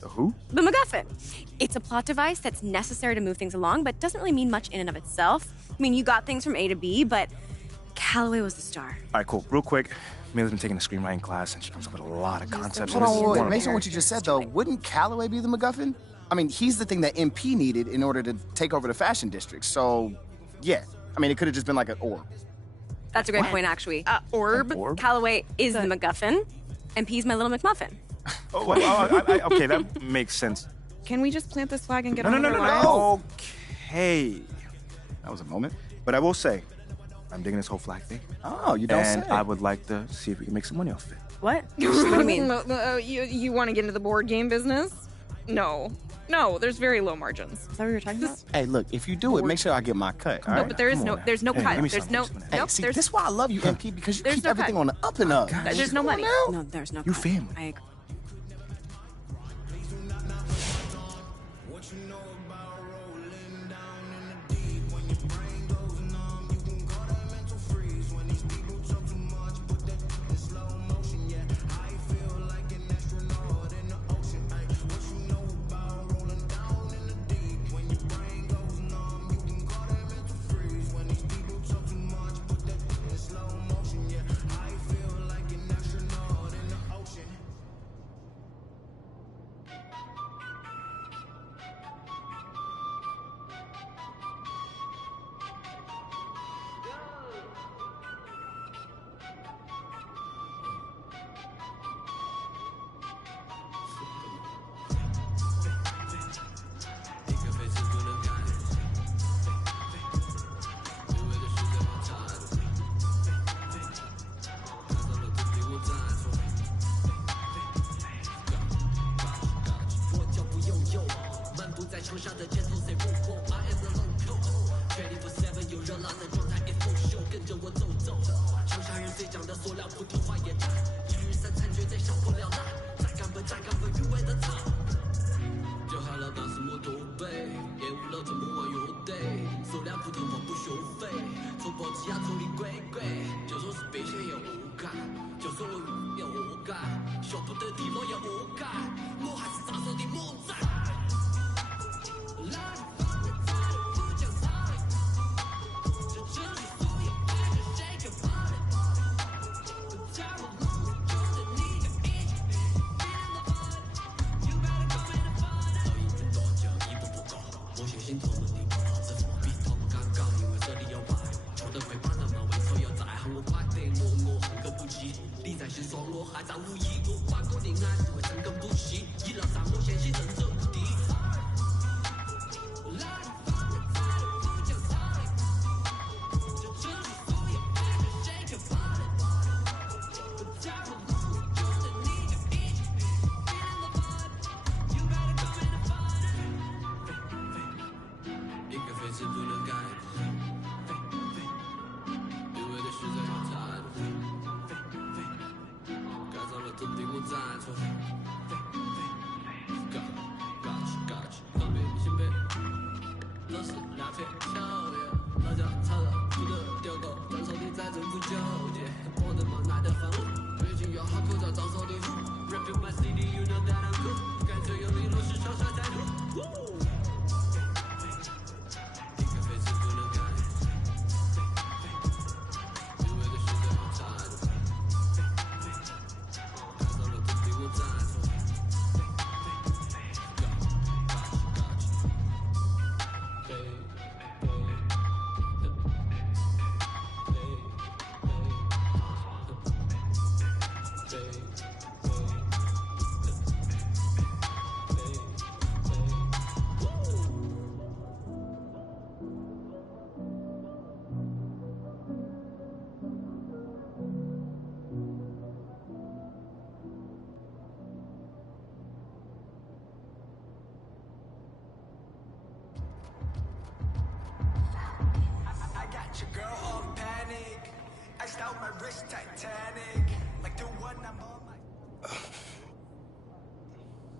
The who? The MacGuffin. It's a plot device that's necessary to move things along, but doesn't really mean much in and of itself. I mean, you got things from A to B, but Callaway was the star. All right, cool. Real quick. Mila's been taking a screenwriting class, and she comes up with a lot of concepts. Hold on, based on what you just said, though, wouldn't Callaway be the MacGuffin? I mean, he's the thing that MP needed in order to take over the fashion district, so... Yeah, I mean, it could have just been like an orb. That's a great point, actually. Orb. Callaway is the MacGuffin, and P's my little McMuffin. Okay, that makes sense. Can we just plant this flag and get No. on with our lives? Okay. That was a moment. But I will say, I'm digging this whole flag thing. Oh, you don't say. And I would like to see if we can make some money off it. What? What do you mean? You want to get into the board game business? No, there's very low margins. Is that what you were talking about? Hey, look, if you do it, make sure I get my cut. All No, right? but there's no cut. There's no. Hey, Nope. see, this is why I love you, MP, because you There's keep no everything cut. on the up and up. There's no money. No, there's no You cut. family. I agree.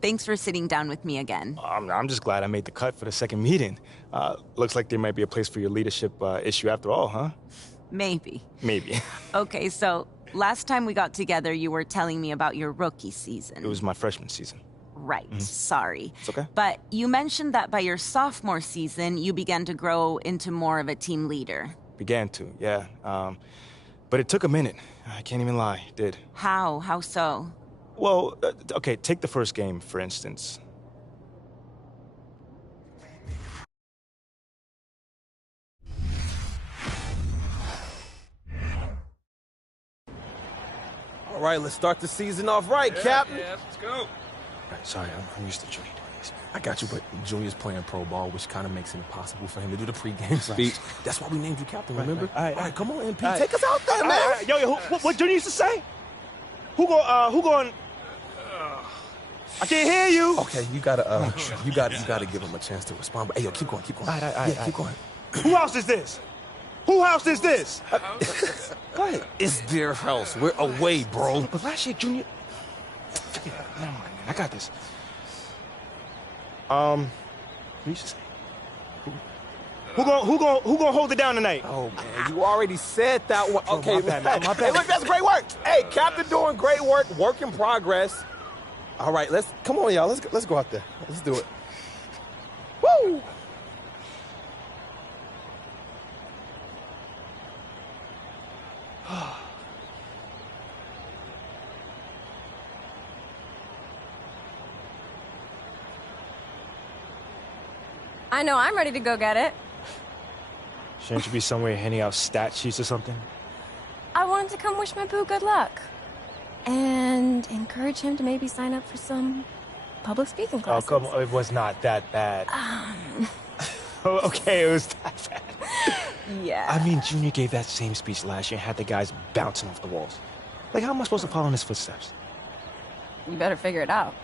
Thanks for sitting down with me again. I'm just glad I made the cut for the second meeting. Looks like there might be a place for your leadership issue after all, huh? Maybe. Maybe. Okay, so last time we got together, you were telling me about your rookie season. It was my freshman season. Right, sorry. It's okay. But you mentioned that by your sophomore season, you began to grow into more of a team leader. Began to, yeah. But it took a minute. I can't even lie, it did. How? How so? Well, okay, take the first game, for instance. All right, let's start the season off right, Cap. Yeah, let's go. Right, sorry, I'm used to Junior doing this. I got you, but Junior's playing pro ball, which kind of makes it impossible for him to do the pregame speech. That's why we named you captain, remember? All right, come on, MP, All right. take us out there, man. Yo, what Junior used to say? Who going? I can't hear you. Okay, you gotta give him a chance to respond. But hey, yo, keep going. All right. Keep going. Who house is this? Who house is this? Go ahead. It's their house. We're away, bro. But last year, Junior. Never mind, man. I got this. What you say? Who gonna hold it down tonight? Oh man, you already said that one. Okay, my bad. Hey, look, that's great work. Hey, Captain doing great work. Work in progress. All right, come on, y'all. Let's go out there. Let's do it. Woo! I know I'm ready to go get it. Shouldn't you be somewhere handing out stat sheets or something? I wanted to come wish my boo good luck. And encourage him to maybe sign up for some public speaking classes. Oh, come on. It was not that bad. Okay, it was that bad. Yeah. I mean, Junior gave that same speech last year and had the guys bouncing off the walls. Like, how am I supposed to follow in his footsteps? You better figure it out.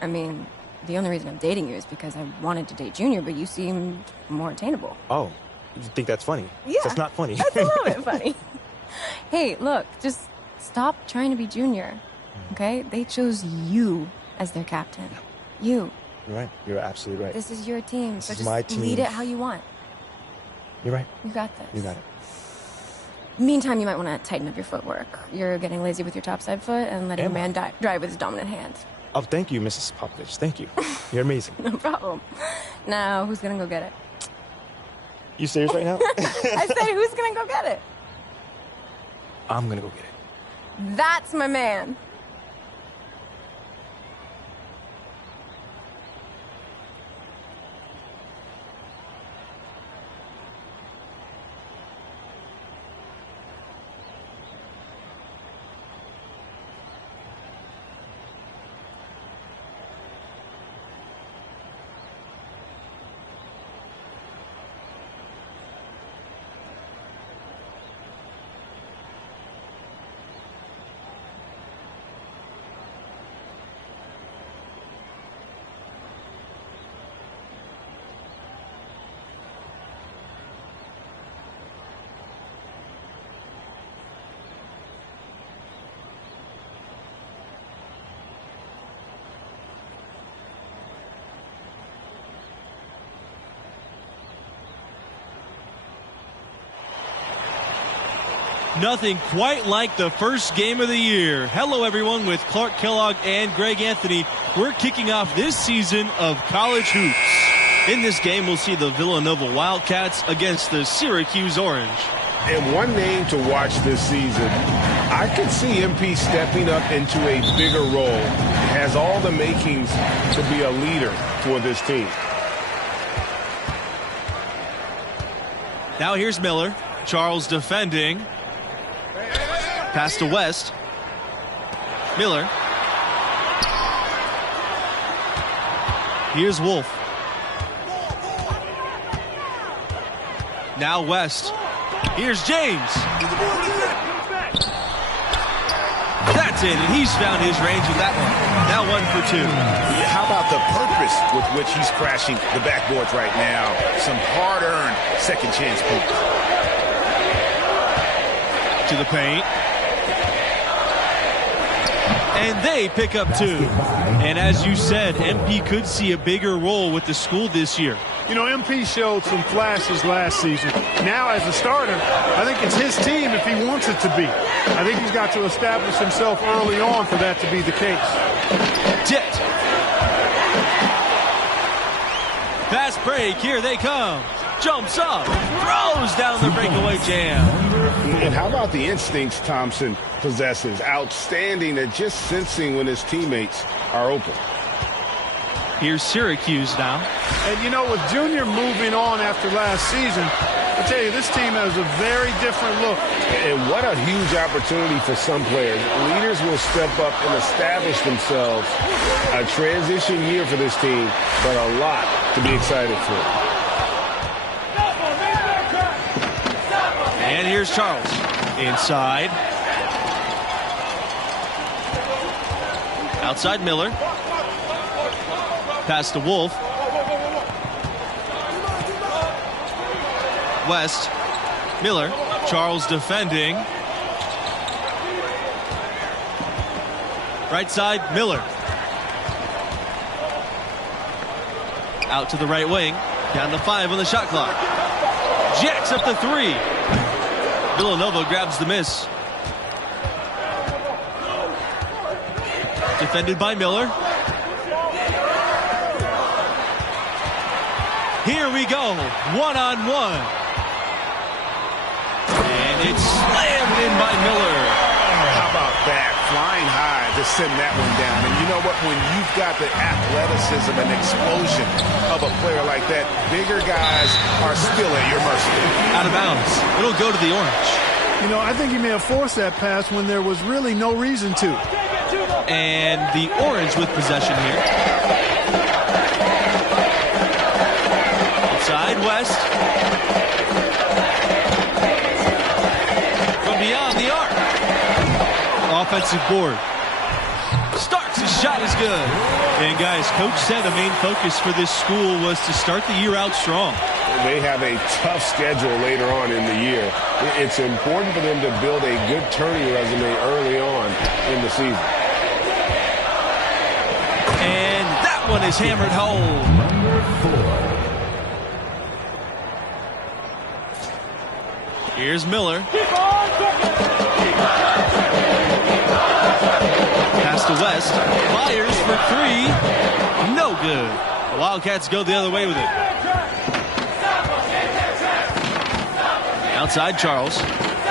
I mean, the only reason I'm dating you is because I wanted to date Junior, but you seem more attainable. Oh, you think that's funny? Yeah. That's not funny. That's a little bit funny. Hey, look, just stop trying to be Junior, okay? They chose you as their captain. You. You're right. You're absolutely right. This is your team, This so is just my team. lead it how you want. You're right. You got this. You got it. Meantime, you might want to tighten up your footwork. You're getting lazy with your topside foot and letting a man drive with his dominant hand. Oh, thank you, Mrs. Popovich. Thank you. You're amazing. No problem. Now, who's going to go get it? You serious right now? I said, who's going to go get it? I'm going to go get it. That's my man. Nothing quite like the first game of the year. Hello, everyone, with Clark Kellogg and Greg Anthony. We're kicking off this season of college hoops. In this game, we'll see the Villanova Wildcats against the Syracuse Orange. And one name to watch this season, I could see MP stepping up into a bigger role. Has all the makings to be a leader for this team. Now here's Miller. Charles defending. Pass to West. Miller. Here's Wolf. Now West. Here's James. That's it, and he's found his range with that one. Now 1 for 2. How about the purpose with which he's crashing the backboards right now? Some hard-earned second chance points. To the paint. And they pick up 2. And as you said, MP could see a bigger role with the school this year. You know, MP showed some flashes last season. Now, as a starter, I think it's his team if he wants it to be. I think he's got to establish himself early on for that to be the case. Jet. Fast break. Here they come. Jumps up. Throws down the breakaway jam. And how about the instincts Thompson possesses? Outstanding at just sensing when his teammates are open. Here's Syracuse now. And, you know, with Junior moving on after last season, I tell you, this team has a very different look. And what a huge opportunity for some players. Leaders will step up and establish themselves. A transition year for this team, but a lot to be excited for. And here's Charles. Inside. Outside Miller. Pass to Wolf. West. Miller. Charles defending. Right side, Miller. Out to the right wing. Down to 5 on the shot clock. Jacks up the 3. Villanova grabs the miss. Defended by Miller. Here we go. 1-on-1. And it's slammed in by Miller. How about that? Flying high to send that one down. And you know what? When you've got the athleticism and explosion of a player like that, bigger guys are still at your mercy. Out of bounds. It'll go to the Orange. You know, I think he may have forced that pass when there was really no reason to. And the Orange with possession here. Outside, West. From beyond the arc. Offensive board. Starks, his shot is good. And guys, Coach said the main focus for this school was to start the year out strong. They have a tough schedule later on in the year. It's important for them to build a good turning resume early on in the season. And that one is hammered home. Here's Miller. Pass to West. Fires for 3. No good. The Wildcats go the other way with it. Outside, Charles.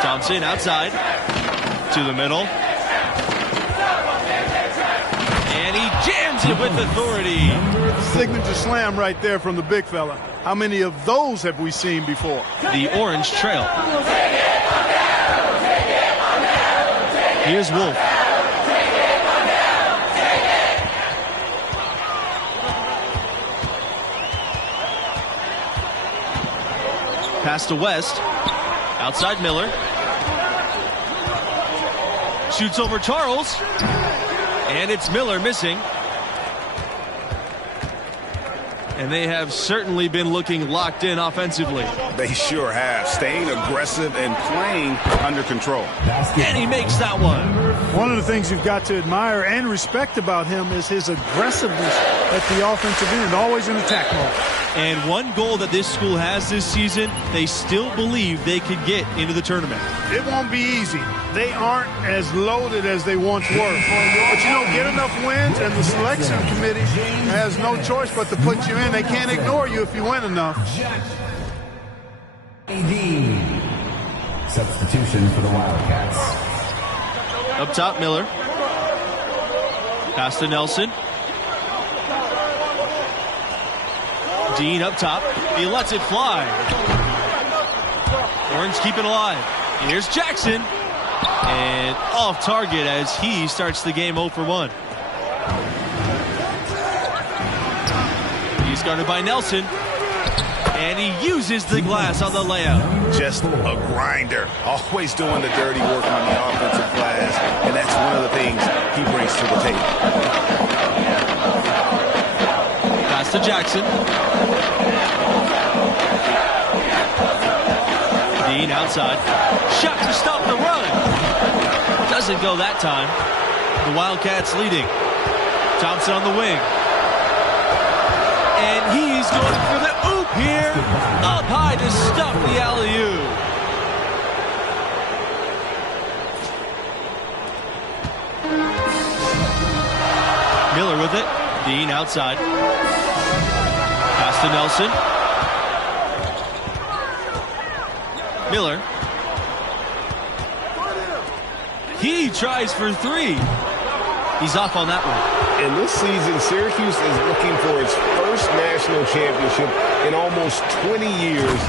Thompson outside. To the middle. And he jams it with authority. Signature slam right there from the big fella. How many of those have we seen before? The Orange trail. Here's Wolf. Pass to West. Outside Miller. Shoots over Charles. And it's Miller missing. And they have certainly been looking locked in offensively. They sure have. Staying aggressive and playing under control. And he makes that one. One of the things you've got to admire and respect about him is his aggressiveness at the offensive end, always in attack mode. And one goal that this school has this season, they still believe they could get into the tournament. It won't be easy. They aren't as loaded as they once were. But, you know, get enough wins, and the selection committee has no choice but to put you in. They can't ignore you if you win enough. Substitution for the Wildcats. Up top, Miller. Pass to Nelson. Dean up top. He lets it fly. Orange keep it alive. Here's Jackson. And off target as he starts the game 0 for 1. He's guarded by Nelson. And he uses the glass on the layup. Just a grinder. Always doing the dirty work on the offensive glass. And that's one of the things he brings to the table. Pass to Jackson. Dean outside. Shot to stop the run. Doesn't go that time. The Wildcats leading. Thompson on the wing. And he's going for the oop here. Up high to stuff the alley-oop. Miller with it. Dean outside. Pass to Nelson. Miller. He tries for 3. He's off on that one. In this season, Syracuse is looking for its first national championship in almost 20 years.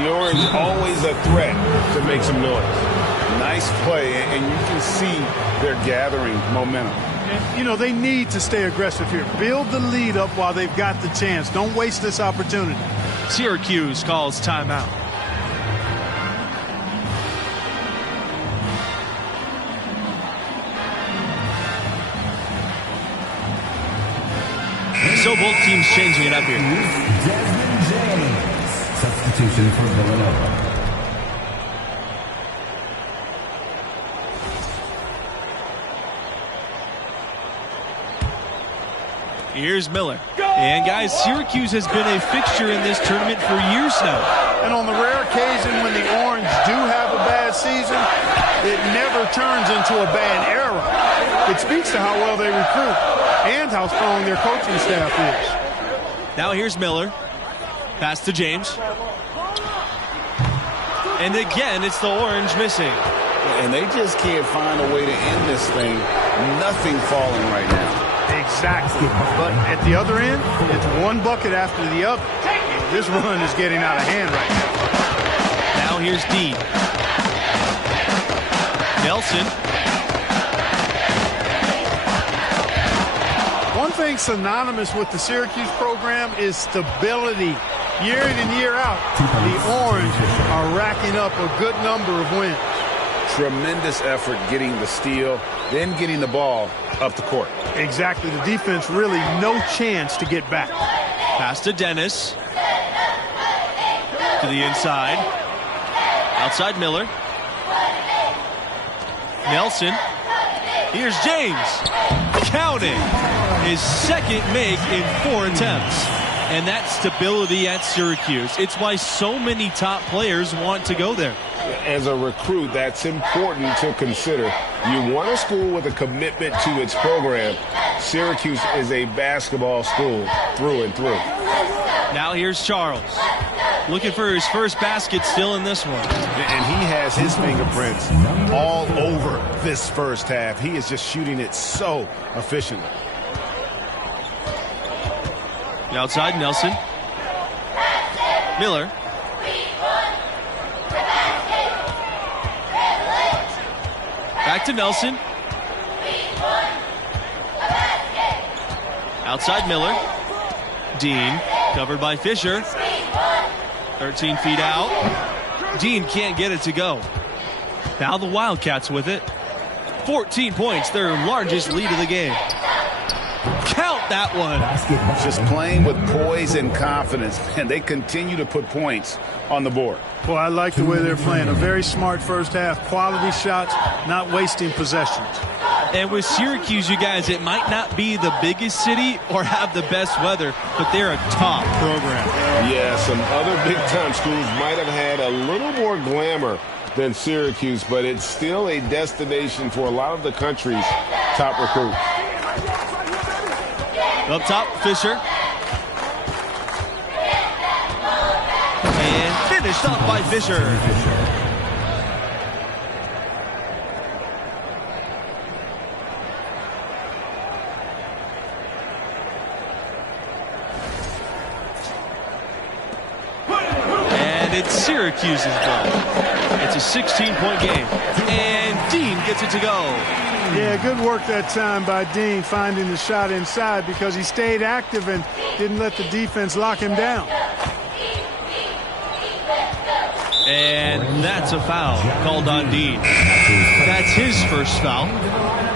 The Orange always a threat to make some noise. Nice play, and you can see they're gathering momentum. And, you know, they need to stay aggressive here. Build the lead up while they've got the chance. Don't waste this opportunity. Syracuse calls timeout. So both teams changing it up here. Desmond James. Substitution for Villanova. Here's Miller. And guys, Syracuse has been a fixture in this tournament for years now. And on the rare occasion when the Orange do have a bad season, it never turns into a bad era. It speaks to how well they recruit and how strong their coaching staff is. Now here's Miller. Pass to James. And again, it's the Orange missing. And they just can't find a way to end this thing. Nothing falling right now. Exactly. But at the other end, it's one bucket after the other. This run is getting out of hand right now. Now here's Dean. Nelson. One thing synonymous with the Syracuse program is stability. Year in and year out, the Orange are racking up a good number of wins. Tremendous effort getting the steal, then getting the ball up the court. Exactly. The defense really no chance to get back. Pass to Dennis. To the inside. Outside Miller. Nelson. Here's James. Counting. His second make in 4 attempts. And that stability at Syracuse. It's why so many top players want to go there. As a recruit, that's important to consider. You want a school with a commitment to its program. Syracuse is a basketball school through and through. Now here's Charles. Looking for his first basket still in this one. And he has his fingerprints all over this first half. He is just shooting it so efficiently. Outside Nelson. Miller. Back to Nelson. Outside Miller. Dean, covered by Fisher. 13 feet out. Dean can't get it to go. Now the Wildcats with it. 14 points, their largest lead of the game. Count that one. Just playing with poise and confidence, and they continue to put points on the board. Boy, I like the way they're playing. A very smart first half. Quality shots, not wasting possessions. And with Syracuse, you guys, it might not be the biggest city or have the best weather, but they're a top program. Yeah, some other big-time schools might have had a little more glamour than Syracuse, but it's still a destination for a lot of the country's top recruits. Up top, Fisher. And finished up by Fisher. And it's Syracuse's ball. It's a 16-point game. And Dean gets it to go. Yeah, good work that time by Dean finding the shot inside because he stayed active and didn't let the defense lock him down. And that's a foul called on Dean. That's his first foul.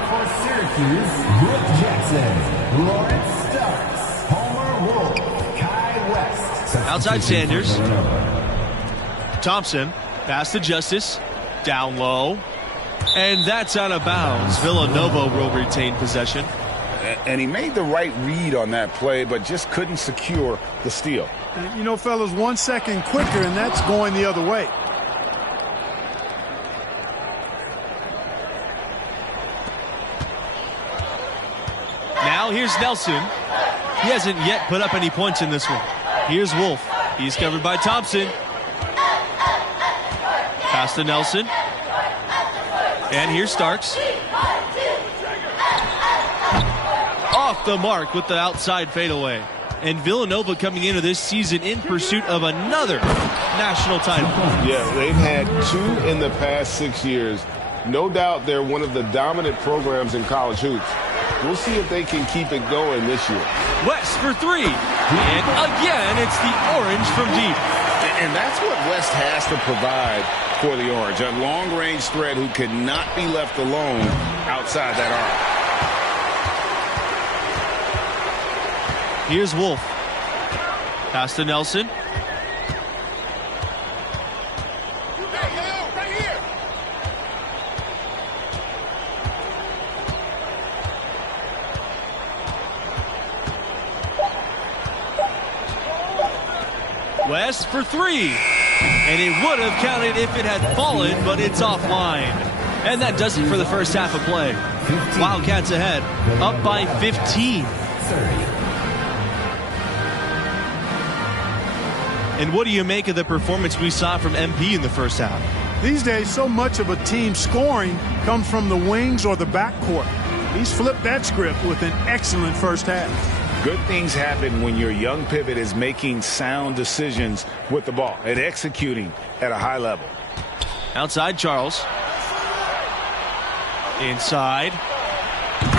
For Syracuse, Rick Jackson, Lawrence Starks, Homer Wolf, Kai West. Outside Sanders. Thompson, pass to Justice. Down low. And that's out of bounds. Villanova will retain possession. And he made the right read on that play, but just couldn't secure the steal. You know, fellas, 1 second quicker, and that's going the other way. Now here's Nelson. He hasn't yet put up any points in this one. Here's Wolf. He's covered by Thompson. Pass to Nelson. And here's Starks. Off the mark with the outside fadeaway. And Villanova coming into this season in pursuit of another national title. Yeah, they've had 2 in the past 6 years. No doubt they're one of the dominant programs in college hoops. We'll see if they can keep it going this year. West for 3. And again, it's the Orange from deep. And that's what West has to provide for the Orange. A long-range threat who cannot be left alone outside that arc. Here's Wolf. Pass to Nelson. West for three. And it would have counted if it had fallen, but it's offline. And that does it for the first half of play. Wildcats ahead, up by 15. And what do you make of the performance we saw from MP in the first half? These days, so much of a team's scoring comes from the wings or the backcourt. He's flipped that script with an excellent first half. Good things happen when your young pivot is making sound decisions with the ball and executing at a high level. Outside Charles. Inside.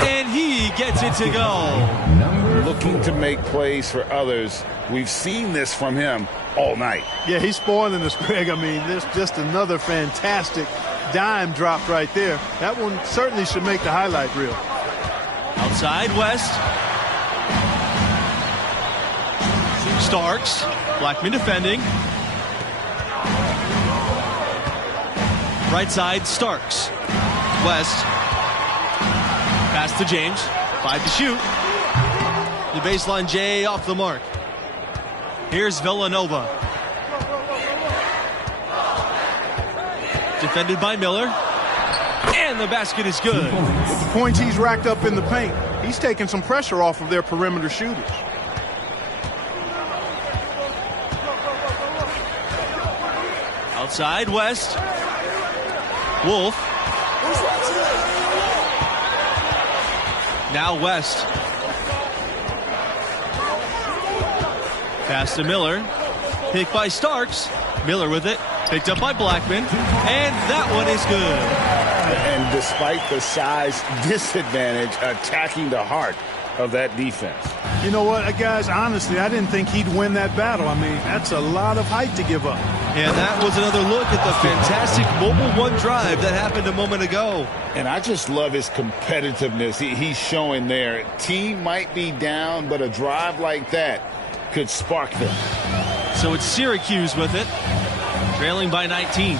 And he gets it to go. Looking to make plays for others. We've seen this from him all night. Yeah, he's spoiling us, Greg. I mean, there's just another fantastic dime drop right there. That one certainly should make the highlight reel. Outside West. Starks. Blackman defending. Right side, Starks. West. Pass to James. 5 to shoot. The baseline J off the mark. Here's Villanova. Defended by Miller. And the basket is good. With the points he's racked up in the paint, he's taking some pressure off of their perimeter shooters. Outside West. Wolf. Now West. Pass to Miller. Picked by Starks. Miller with it. Picked up by Blackman. And that one is good. And despite the size disadvantage, attacking the heart of that defense. You know what, guys, honestly, I didn't think he'd win that battle. I mean, that's a lot of height to give up. And that was another look at the fantastic mobile one drive that happened a moment ago. And I just love his competitiveness he's showing there. Team might be down, but a drive like that could spark them. So it's Syracuse with it, trailing by 19.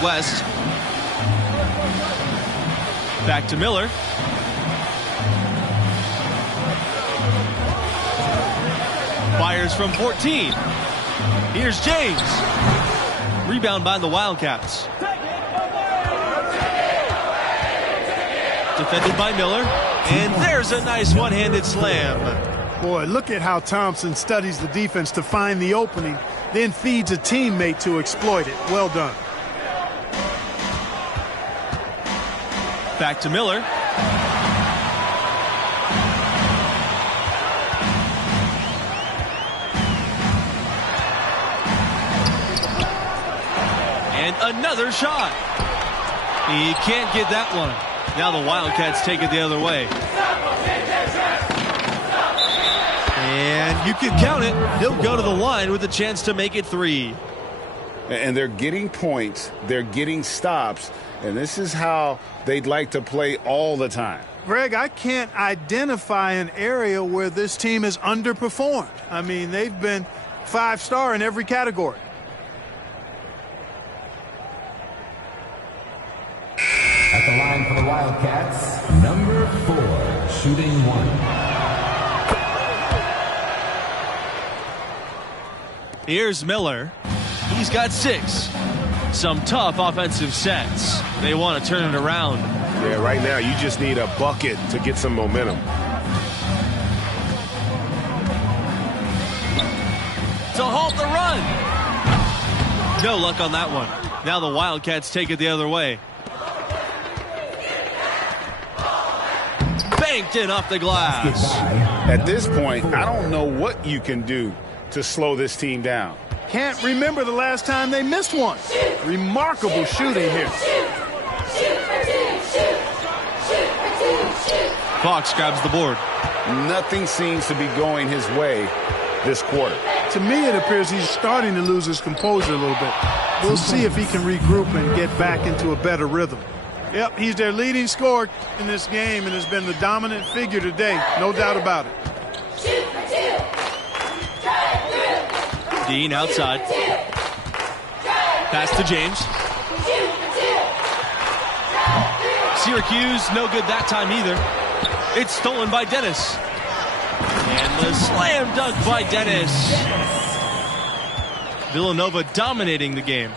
West. Back to Miller. Fires from 14. Here's James. Rebound by the Wildcats. Defended by Miller. And there's a nice one-handed slam. Boy, look at how Thompson studies the defense to find the opening, then feeds a teammate to exploit it. Well done. Back to Miller. And another shot. He can't get that one. Now the Wildcats take it the other way. And you can count it. He'll go to the line with a chance to make it 3. And they're getting points. They're getting stops. And this is how they'd like to play all the time. Greg, I can't identify an area where this team has underperformed. I mean, they've been 5-star in every category. At the line for the Wildcats, number 4, shooting 1. Here's Miller. He's got 6. Some tough offensive sets. They want to turn it around. Yeah, right now you just need a bucket to get some momentum. To halt the run. No luck on that one. Now the Wildcats take it the other way. Banked in off the glass. At this point, I don't know what you can do to slow this team down. Can't remember the last time they missed one. Remarkable shooting here. Fox grabs the board. Nothing seems to be going his way this quarter. To me, it appears he's starting to lose his composure a little bit. We'll see if he can regroup and get back into a better rhythm. Yep, he's their leading scorer in this game and has been the dominant figure today. No doubt about it. Dean outside. Pass to James. Syracuse, no good that time either. It's stolen by Dennis. And the slam dunk by Dennis. Villanova dominating the game.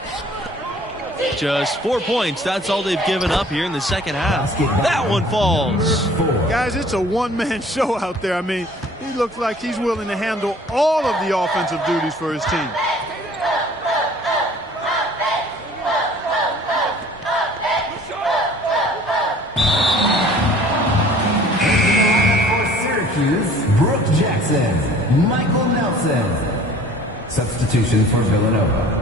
Just 4 points. That's all they've given up here in the second half. That one falls. Guys, it's a one-man show out there. I mean, he looks like he's willing to handle all of the offensive duties for his team. Michael Nelson. Substitution for Villanova.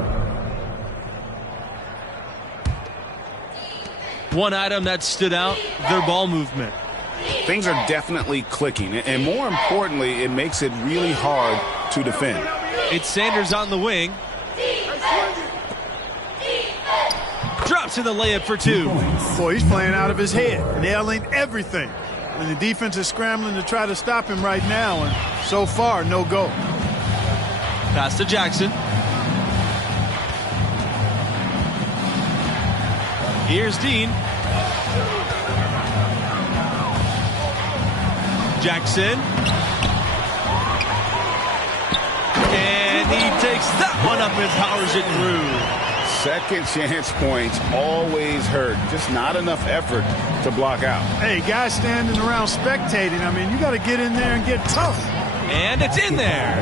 One item that stood out, their ball movement. Things are definitely clicking, and more importantly, it makes it really hard to defend. It's Sanders on the wing. Drops in the layup for 2. Boy, he's playing out of his head, nailing everything. And the defense is scrambling to try to stop him right now, and so far, no go. Pass to Jackson. Here's Dean. Jackson. And he takes that one up and powers it through. Second chance points always hurt. Just not enough effort to block out. Hey, guys standing around spectating, I mean, you got to get in there and get tough. And it's in there.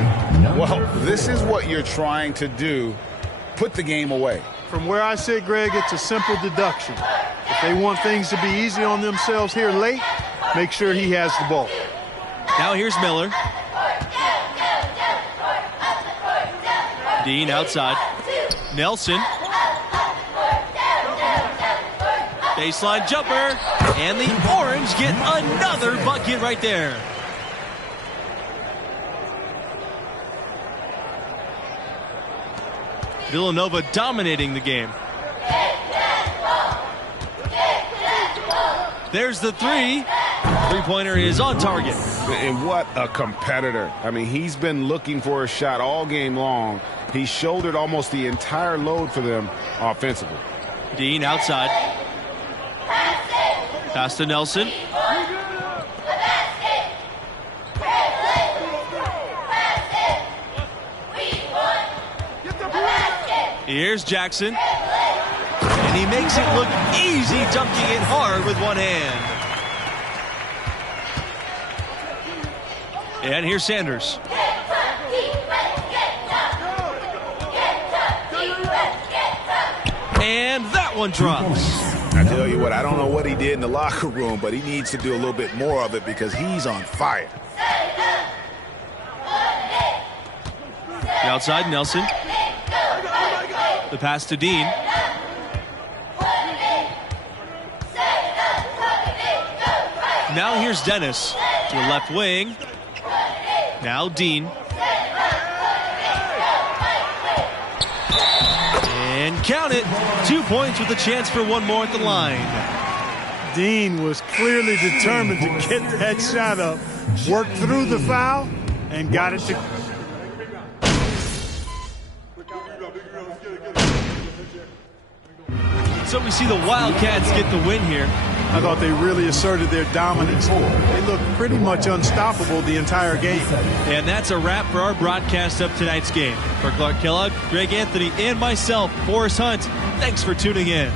Well, this is what you're trying to do. Put the game away. From where I sit, Greg, it's a simple deduction. If they want things to be easy on themselves here late, make sure he has the ball. Now here's Miller. Dean outside. Nelson. Baseline jumper. And the Orange get another bucket right there. Villanova dominating the game. There's the 3. Three-pointer is on target. And what a competitor. I mean, he's been looking for a shot all game long. He shouldered almost the entire load for them offensively. Dean outside. Pass to Nelson. Here's Jackson. And he makes it look easy, dunking it hard with one hand. And here's Sanders. And that one drops. I tell you what, I don't know what he did in the locker room, but he needs to do a little bit more of it because he's on fire. The outside, Nelson. The pass to Dean. Now here's Dennis to the left wing. Now Dean. And count it. 2 points with a chance for one more at the line. Dean was clearly determined to get that shot up, worked through the foul, and got it to... So we see the Wildcats get the win here. I thought they really asserted their dominance. They looked pretty much unstoppable the entire game. And that's a wrap for our broadcast of tonight's game. For Clark Kellogg, Greg Anthony, and myself, Forrest Hunt, thanks for tuning in.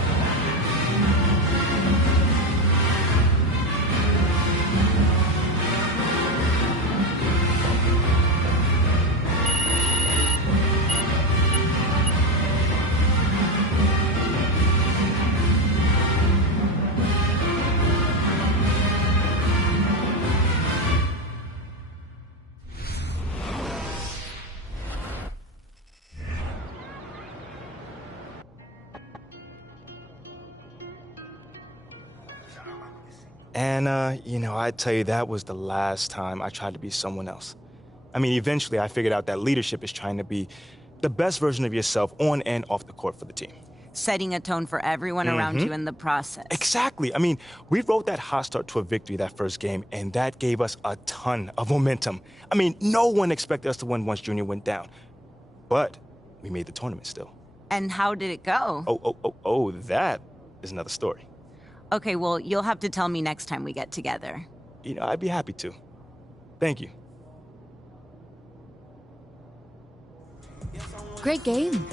And, you know, I'd tell you that was the last time I tried to be someone else. I mean, eventually I figured out that leadership is trying to be the best version of yourself on and off the court for the team. setting a tone for everyone around you in the process. Exactly. I mean, we wrote that hot start to a victory that first game, and that gave us a ton of momentum. I mean, no one expected us to win once Junior went down. But we made the tournament still. And how did it go? Oh, that is another story. Okay, well, you'll have to tell me next time we get together. You know, I'd be happy to. Thank you. Great game.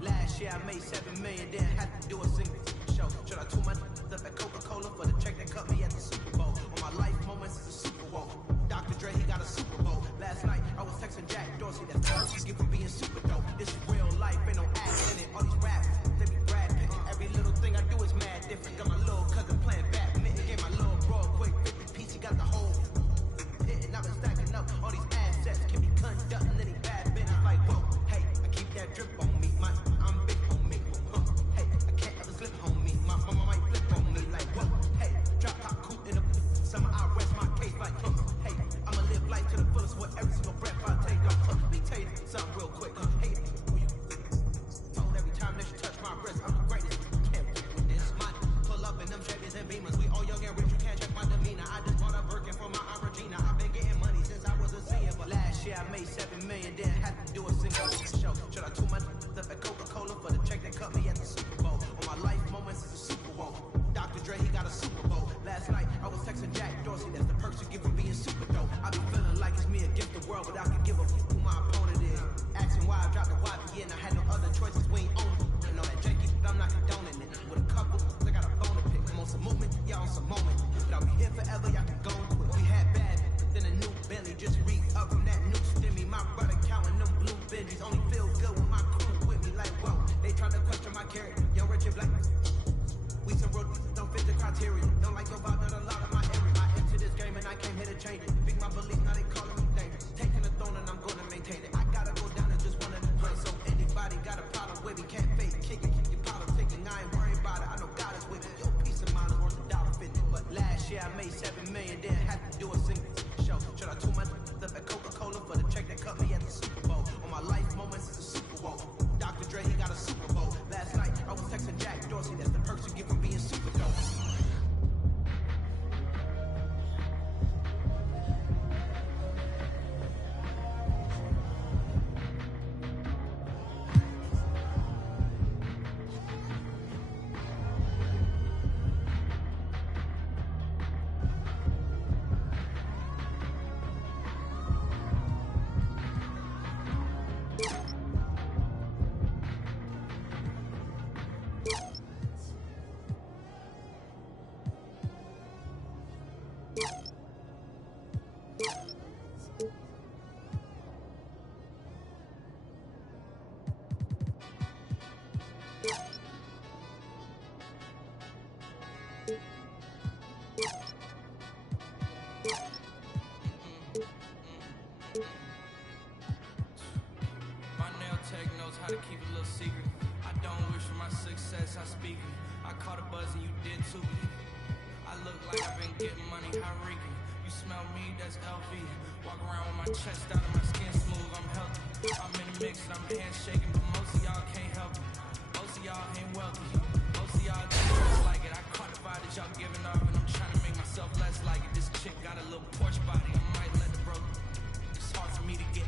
Last year I made $7 million, didn't have to do a single show. Should I tune my up at Coca-Cola for the check that cut me at the Super Bowl? On my life moments, it's a Super Bowl. Dr. Dre, he got a Super Bowl. Last night I was texting Jack Dorsey, that's the first you give for being super dope. This is real life, ain't no acting in it. All these rappers, they be Brad Pitt. Every little thing I do is mad different. Got my little cousin playing badminton. Gave my little bro a quick 50 piece, he got the whole hit. And I've been stacking up all these assets. Can be conducting any bad business. Like, whoa, hey, I keep that drip on me. I'm big on me. Hey, I can't ever slip on me. My mama might flip on me. Like, whoa, hey, drop top cool in the summer. I rest my case like, hey, I'ma live life to the fullest with every single breath I take. Let me tell you something real quick. Hey, who you told every time that you touch my wrist, I'm the greatest. Can't with this money. Pull up in them Chevys and Beamers. We all young and rich. You can't check my demeanor. I just bought a Birkin for my Aunt Regina. I've been getting money since I was a senior. But last year I made $7 million. Didn't have to do a single show. Should I tune my up at Coca-Cola for the check that cut me at the Super Bowl? On my life moments, it's a Super Bowl. Dr. Dre, he got a Super Bowl. Last night I was texting Jack Dorsey. That's the perks you get from being super dope. I be feeling like it's me against the world, but I can give a fuck who my opponent is. Asking why I dropped the YB and I had no other choices. We ain't on it. And all that janky, but I'm not condoning it. With a couple, I got a bone to pick. I'm on some movement, y'all on some moment. But I'll be here forever, y'all can go and quit. We had bad, then a new Bentley. Just read up from that new stimmy. My brother counting them blue Benjis. Only feel good with my crew with me. Like, whoa, they tried to question my character. Young, rich, and black. We some road don't fit the criteria. Don't like your vibe, not a lot of my area. I entered this game and I came here to change it. Big my belief, now they calling me dangerous. Taking the throne and I'm gonna maintain it. I gotta go down and just one of the greats. So anybody got a problem with me, can't fake kick it, keep your politicking. I ain't worried about it. I know God is with me. Your peace of mind is worth $1.50. But last year I made $7 million, didn't have to do a single show. Should I tune my up at Coca-Cola for the check that cut me at the Super Bowl? On my life moments, it's a Super Bowl. Dr. Dre, he got a Super Bowl. Last night I was texting Jack Dorsey. That's the perks you get from being super dope. secret. I don't wish for my success, I speak it. I caught a buzz and you did too. I look like I've been getting money, how reeking. You smell me, that's LV. Walk around with my chest out and my skin smooth, I'm healthy. I'm in the mix and I'm handshaking, but most of y'all can't help it. Most of y'all ain't wealthy. Most of y'all just like it. I caught the vibe that y'all giving off and I'm trying to make myself less like it. This chick got a little Porsche body, I might let the bro. It's hard for me to get